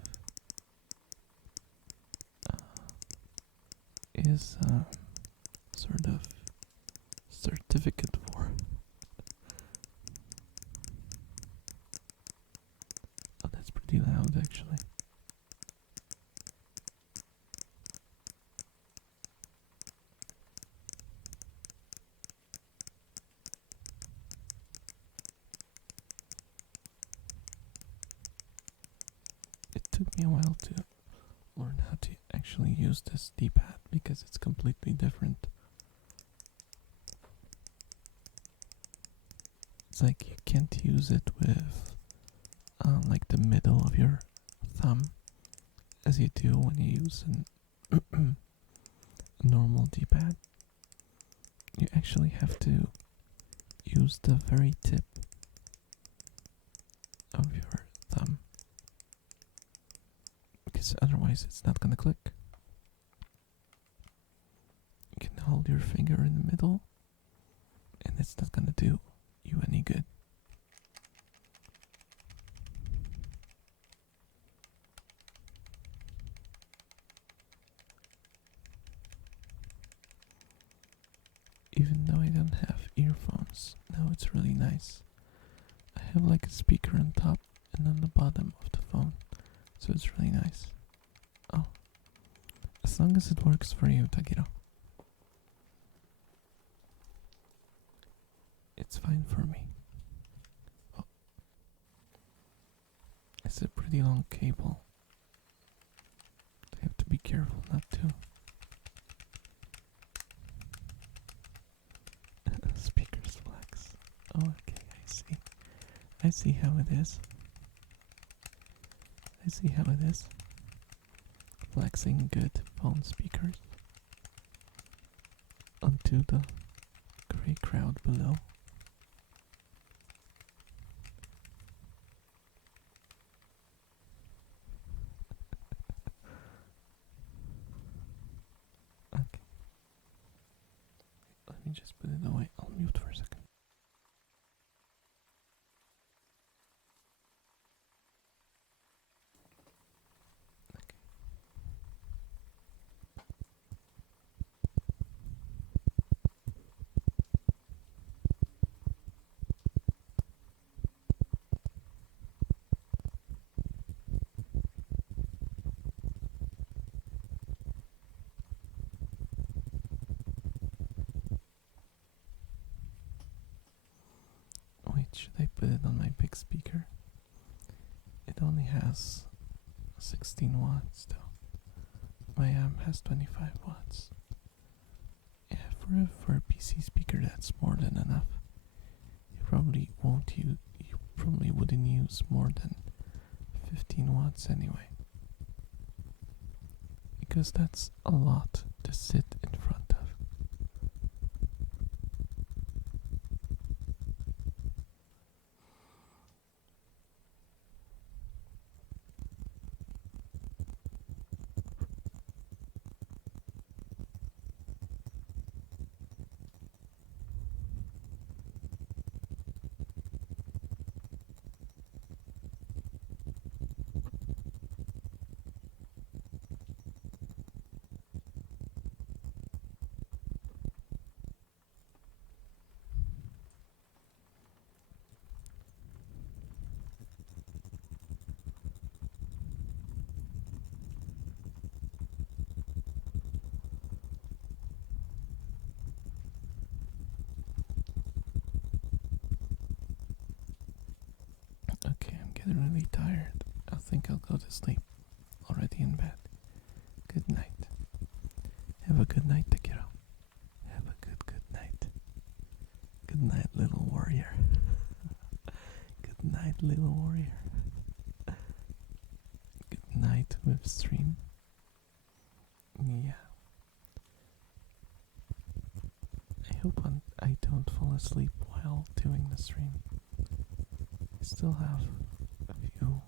is sort of certificate for. Oh, that's pretty loud actually. It took me a while to learn how to actually use this D-pad because it's completely different. It's like you can't use it with like the middle of your thumb as you do when you use a normal D-pad. You actually have to use the very tip of your thumb because otherwise it's not gonna click. You can hold your finger in the middle and it's not gonna do you any good. Even though I don't have earphones, now it's really nice. I have like a speaker on top and on the bottom of the phone, so it's really nice. Oh, as long as it works for you, Tagiro. It's fine for me. Oh, it's a pretty long cable. I have to be careful not to. Speakers flex. Oh, okay, I see. I see how it is. I see how it is. Flexing good phone speakers onto the grey crowd below. Okay. Let me just put it away. I'll mute for a second. Wait, should I put it on my big speaker? It only has 16 watts though. My amp has 25 watts. Yeah, for a PC speaker that's more than enough. You probably wouldn't use more than 15 watts anyway. Because that's a lot to sit in front of. Okay, I'm getting really tired. I think I'll go to sleep. Already in bed. Good night. Have a good night, Takiro. Have a good night. Good night, little warrior. Good night, little warrior. Good night with stream. Yeah. I hope I don't fall asleep while doing the stream. I still have a few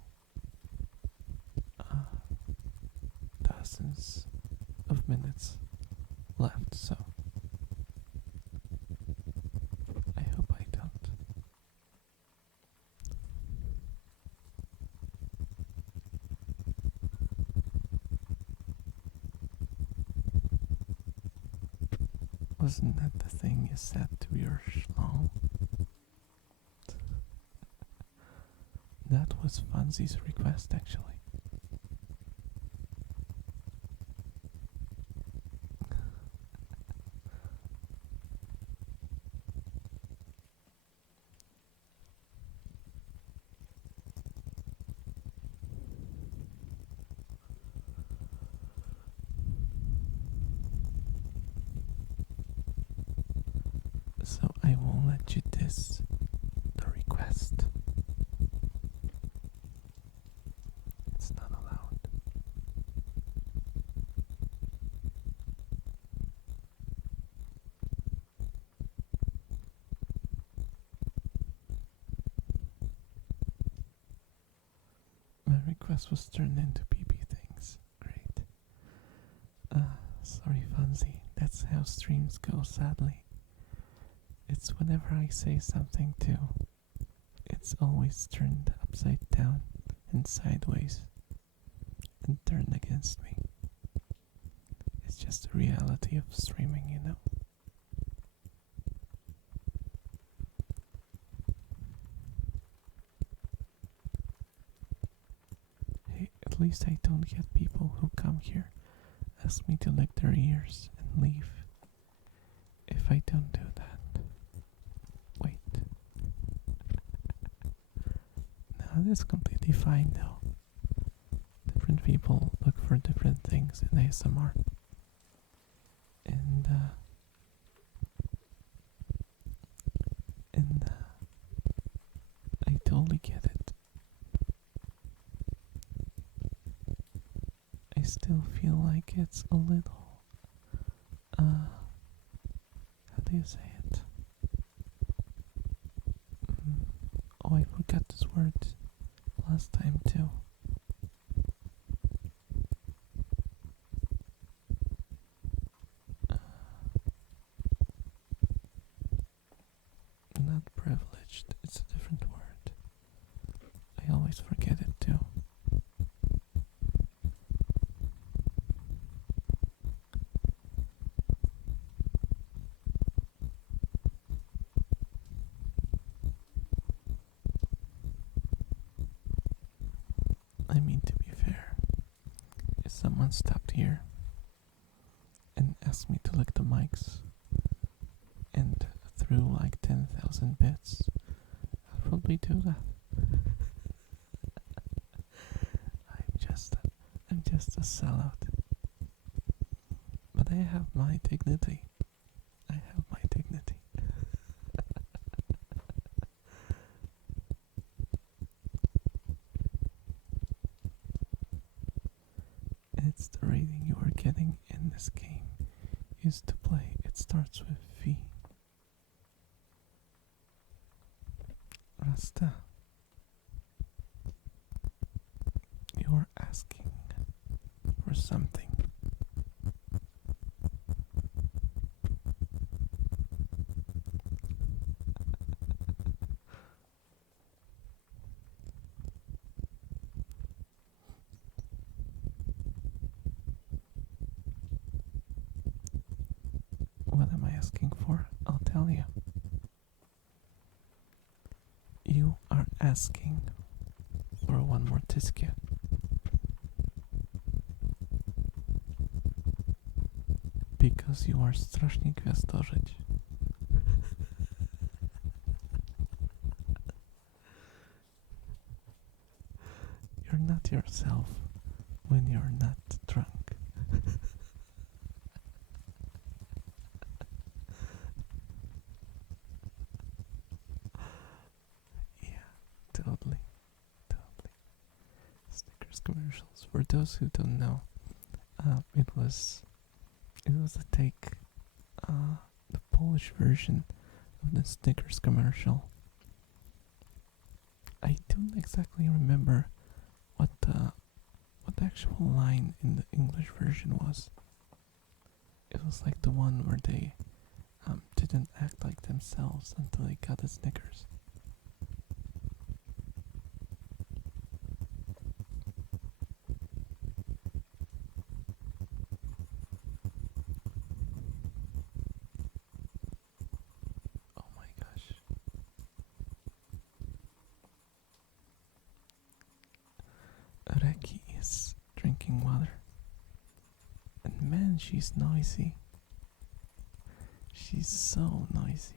dozens of minutes left, so I hope I don't. Wasn't that the thing you said to your schlong? That was Fonzie's request, actually. So I won't let you diss the request. It's not allowed. My request was turned into PP things. Great. Sorry, Fonzie. That's how streams go, sadly. It's whenever I say something too, it's always turned upside down and sideways and turned against me. It's just the reality of streaming, you know. Hey, at least I don't get people who come here, ask me to lick their ears and leave. If I don't do that. Wait. No, that's completely fine though. Different people look for different things in ASMR. And I totally get it. I still feel like it's a little how do you say it? Oh, I forgot this word last time too. Not privileged, it's a different word. I always forget it too. I mean, to be fair, if someone stopped here and asked me to lick the mics and threw like 10,000 bits, I'd probably do that. I'm just a sellout. But I have my dignity. I have my dignity. It's the rating you are getting in this game. Used to play. It starts with V. Rasta. You are asking for something. What am I asking for? I'll tell you. You are asking for one more tisket. Because you are strasznie gwiazdożyć. You're not yourself when you're not drunk. Yeah, totally. Snickers commercials. For those who don't know, it was a take, the Polish version of the Snickers commercial. I don't exactly remember what the actual line in the English version was. It was like the one where they didn't act like themselves until they got the Snickers. Oh my gosh. Reki is drinking water. And man, she's noisy. She's so noisy.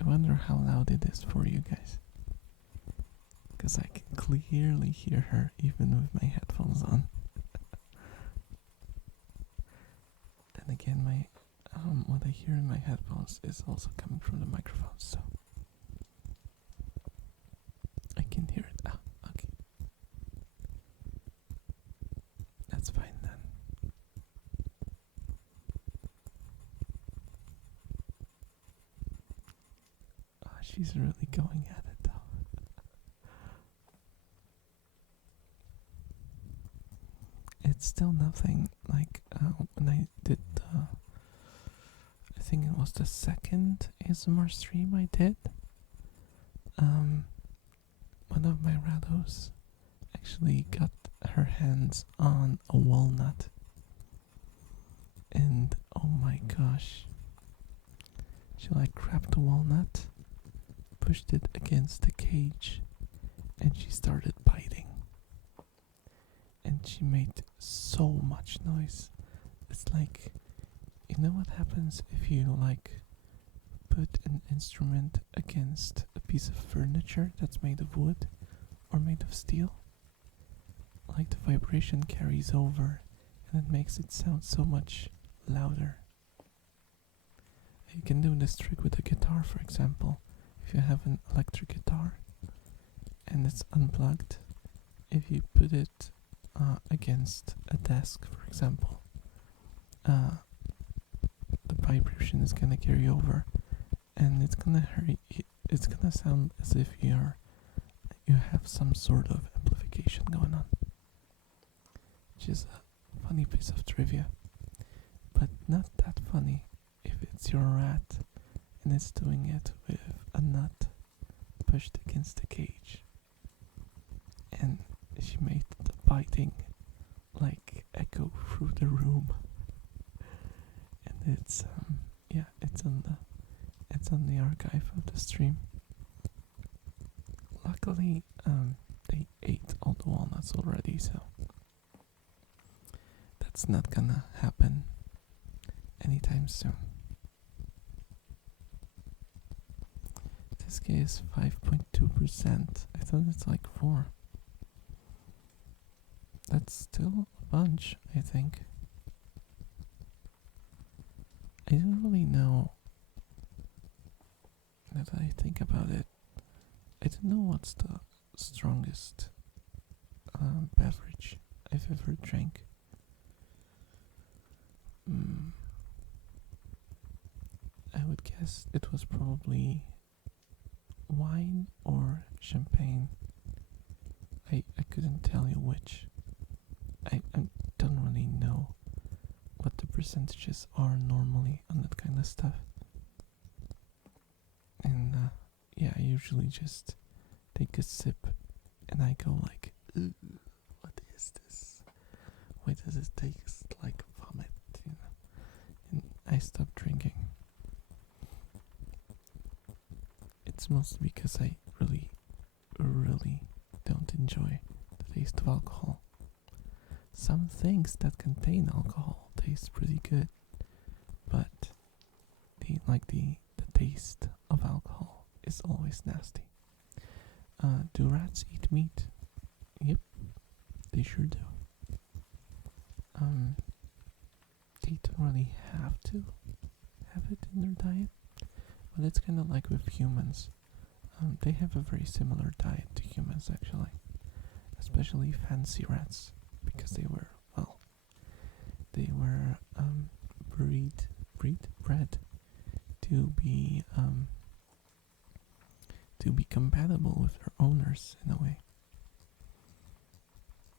I wonder how loud it is for you guys. Because I can clearly hear her even with my headphones on. And again, my what I hear in my headphones is also coming from the microphone, so I can hear it. Ah, okay. That's fine then. Oh, she's really going at it though. It's still nothing like when I did I think it was the second ASMR stream I did. One of my rados actually got her hands on a walnut, and oh my gosh, she like grabbed the walnut, pushed it against the cage, and she started biting. And she made so much noise. It's like, you know what happens if you like put an instrument against a piece of furniture that's made of wood or made of steel? Like the vibration carries over and it makes it sound so much louder. You can do this trick with a guitar, for example. If you have an electric guitar and it's unplugged, if you put it against a desk, for example, the vibration is gonna carry over, and it's gonna hurry. It's gonna sound as if you have some sort of amplification going on, which is a funny piece of trivia, but not that funny if it's your rat and it's doing it with a nut pushed against the cage, and she made the biting like echo through the room. And it's it's on the archive of the stream. Luckily, they ate all the walnuts already, so that's not gonna happen anytime soon. This guy is 5.2%. I thought it's like 4. That's still a bunch, I think. I don't really know. Now that I think about it, I don't know what's the strongest beverage I've ever drank. I would guess it was probably wine or champagne. I couldn't tell you which. I don't really know what the percentages are normally on that kind of stuff. And yeah, I usually just take a sip and I go like, "Ugh, what is this? Why does it taste like vomit?" You know? And I stop drinking. It's mostly because I really, really don't enjoy the taste of alcohol. Some things that contain alcohol taste pretty good, but the taste of alcohol is always nasty. Do rats eat meat? Yep, they sure do. They don't really have to have it in their diet, but it's kind of like with humans. They have a very similar diet to humans, actually, especially fancy rats, because they were to be compatible with their owners in a way.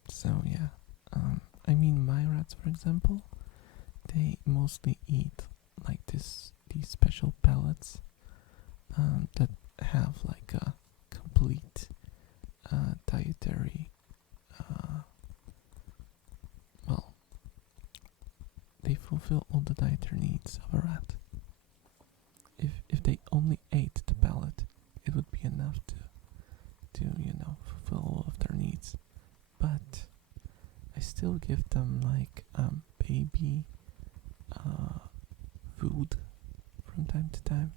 So yeah, I mean my rats, for example, they mostly eat like these special pellets that have like a complete dietary. Well, they fulfill all the dietary needs of a rat. If they only ate the pellet, it would be enough to fulfill all of their needs. But I still give them like baby food from time to time.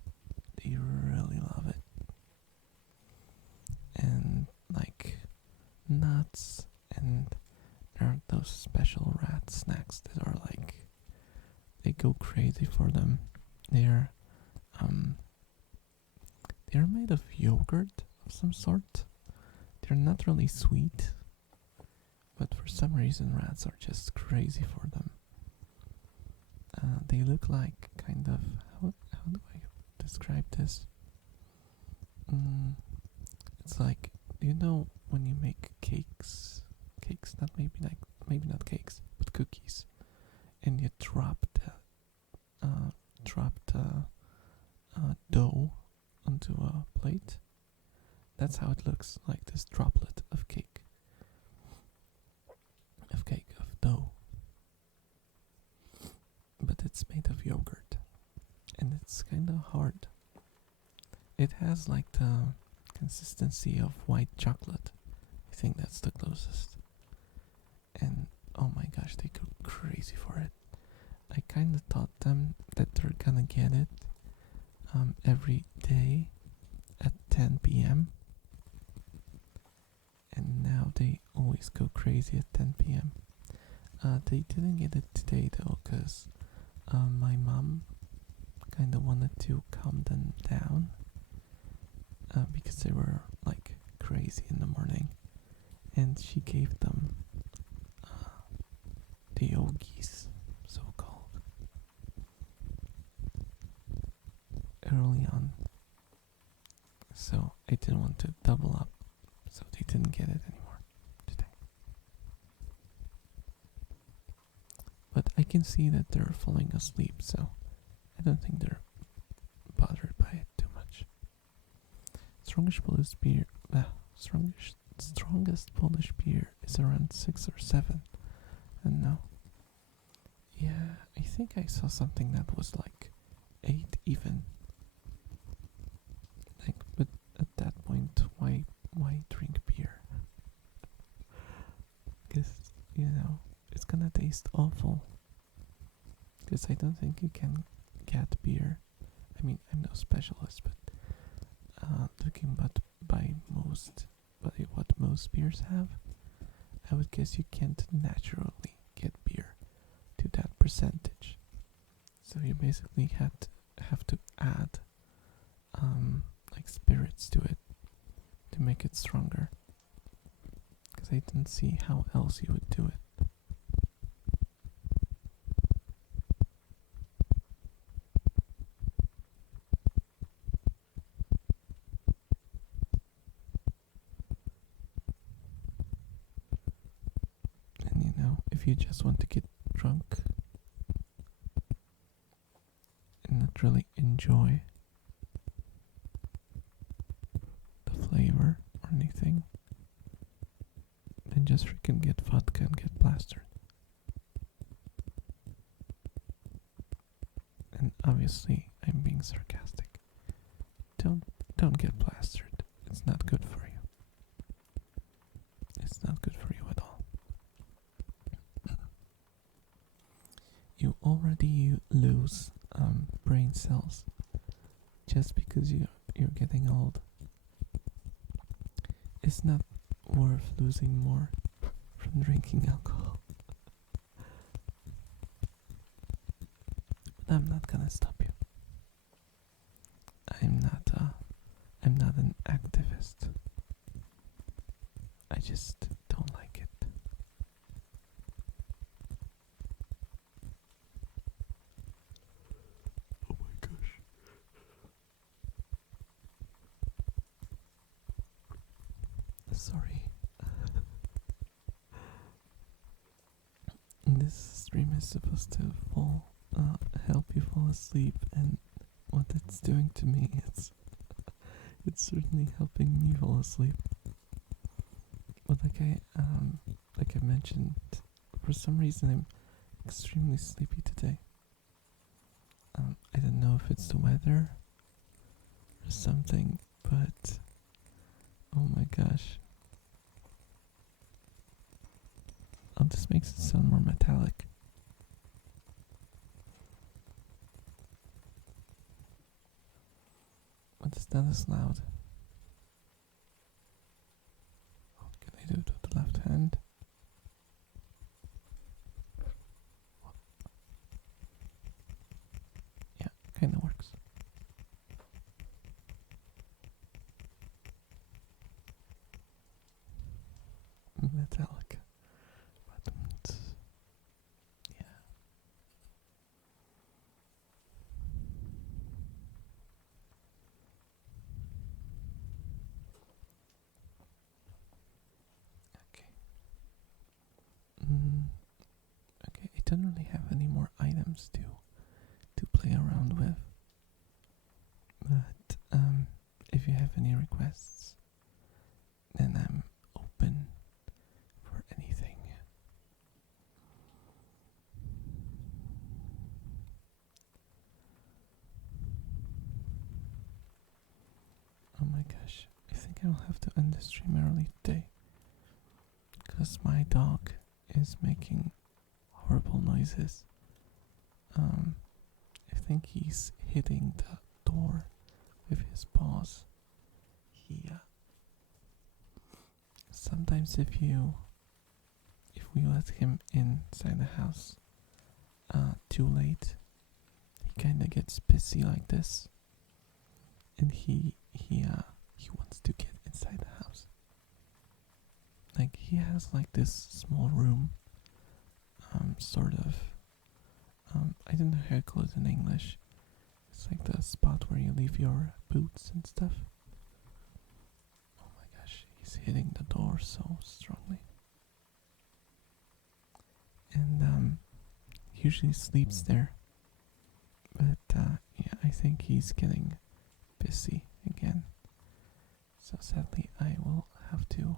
They really love it. And like nuts, and there are those special rat snacks that are like, they go crazy for them. They're they're made of yogurt of some sort. They're not really sweet, but for some reason rats are just crazy for them. They look like kind of, how do I describe this? It's like, you know when you make cakes, not maybe not cakes, but cookies, and you drop the dough onto a plate. That's how it looks, like this droplet of dough, but it's made of yogurt, and it's kind of hard. It has like the consistency of white chocolate. I think that's the closest. And oh my gosh, they go crazy for it. I kind of taught them that they're gonna get it every day at 10 p.m. And now they always go crazy at 10 p.m. They didn't get it today though, because my mom kind of wanted to calm them down because they were like crazy in the morning, and she gave them the Ogies, so called, early on. So I didn't want to double up, so they didn't get it anymore today. But I can see that they're falling asleep, so I don't think they're bothered by it too much. Strongest Polish beer is around 6 or 7. And no. Yeah, I think I saw something that was like 8 even. Like, but at that point, why drink beer? Because, it's gonna taste awful. Because I don't think you can get beer. I mean, I'm no specialist, but looking by what most beers have, I would guess you can't naturally get beer to that percentage. So you basically have to add like spirits to it to make it stronger. Because I didn't see how else you would do it. And if you just want to get drunk and not really enjoy the flavor or anything, then just freaking get vodka and get plastered. And obviously, I'm being sarcastic. Don't get plastered. It's not good for you. It's not good for you at all. You already lose brain cells just because you're getting old. It's not worth losing more from drinking alcohol. But I'm not gonna stop you. I'm not an activist. I just don't like it. Oh my gosh. Sorry. This stream is supposed to help you fall asleep, and what it's doing to me, it's certainly helping me fall asleep. But like I mentioned, for some reason I'm extremely sleepy today. I don't know if it's the weather or something, but oh my gosh. Oh, this makes it sound more metallic. But it's not as loud. Oh, can I do it with the left hand? Yeah, kinda works. Metallic. But yeah. Okay. Okay, I don't really have any more items to play around with. But if you have any requests, then I'm open for anything. Oh my gosh, I think I'll have to end the stream early today, because my dog is making horrible noises. I think he's hitting the door with his paws. Sometimes if we let him inside the house too late, he kinda gets pissy like this, and he wants to get inside the house. Like, he has like this small room, sort of. I don't know how to call it in English. It's like the spot where you leave your boots and stuff. Oh my gosh, he's hitting the door so strongly. And he usually sleeps there. But yeah, I think he's getting pissy again. So sadly, I will have to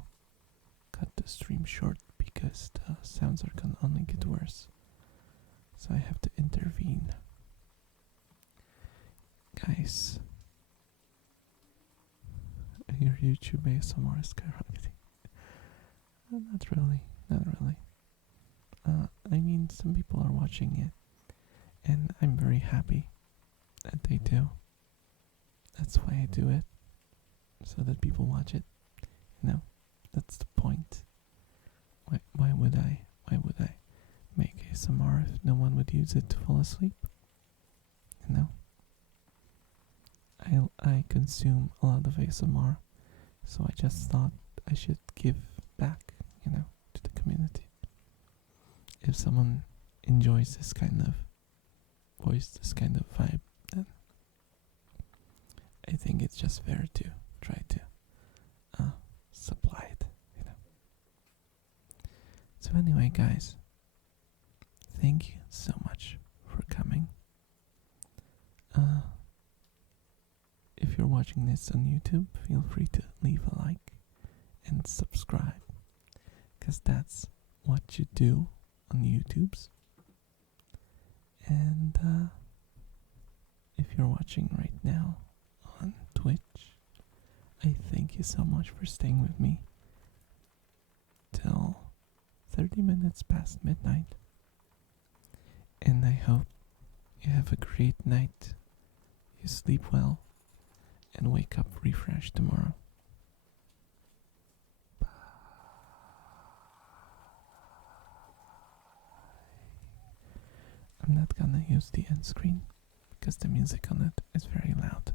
cut the stream short because the sounds are gonna only get worse. So I have to intervene. Guys, your YouTube ASMR is skyrocketing. Not really, not really. I mean, some people are watching it, and I'm very happy that they do. That's why I do it, so that people watch it. You know, that's the point. Why would I make ASMR if no one would use it to fall asleep? You know? I consume a lot of ASMR, so I just thought I should give back, to the community. If someone enjoys this kind of voice, this kind of vibe, then I think it's just fair to try to supply it, So anyway, guys, thank you so much for coming. If you're watching this on YouTube, feel free to leave a like and subscribe, because that's what you do on YouTube's. And if you're watching right now on Twitch, I thank you so much for staying with me till 30 minutes past midnight. And I hope you have a great night, you sleep well, and wake up refreshed tomorrow. Bye. I'm not gonna use the end screen because the music on it is very loud.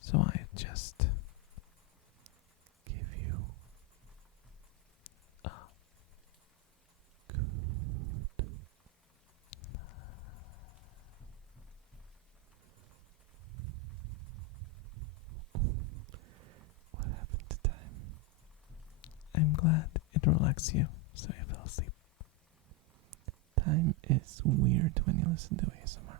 So I just give you a good night. What happened to time? relax you so you fall asleep. Time is weird when you listen to ASMR.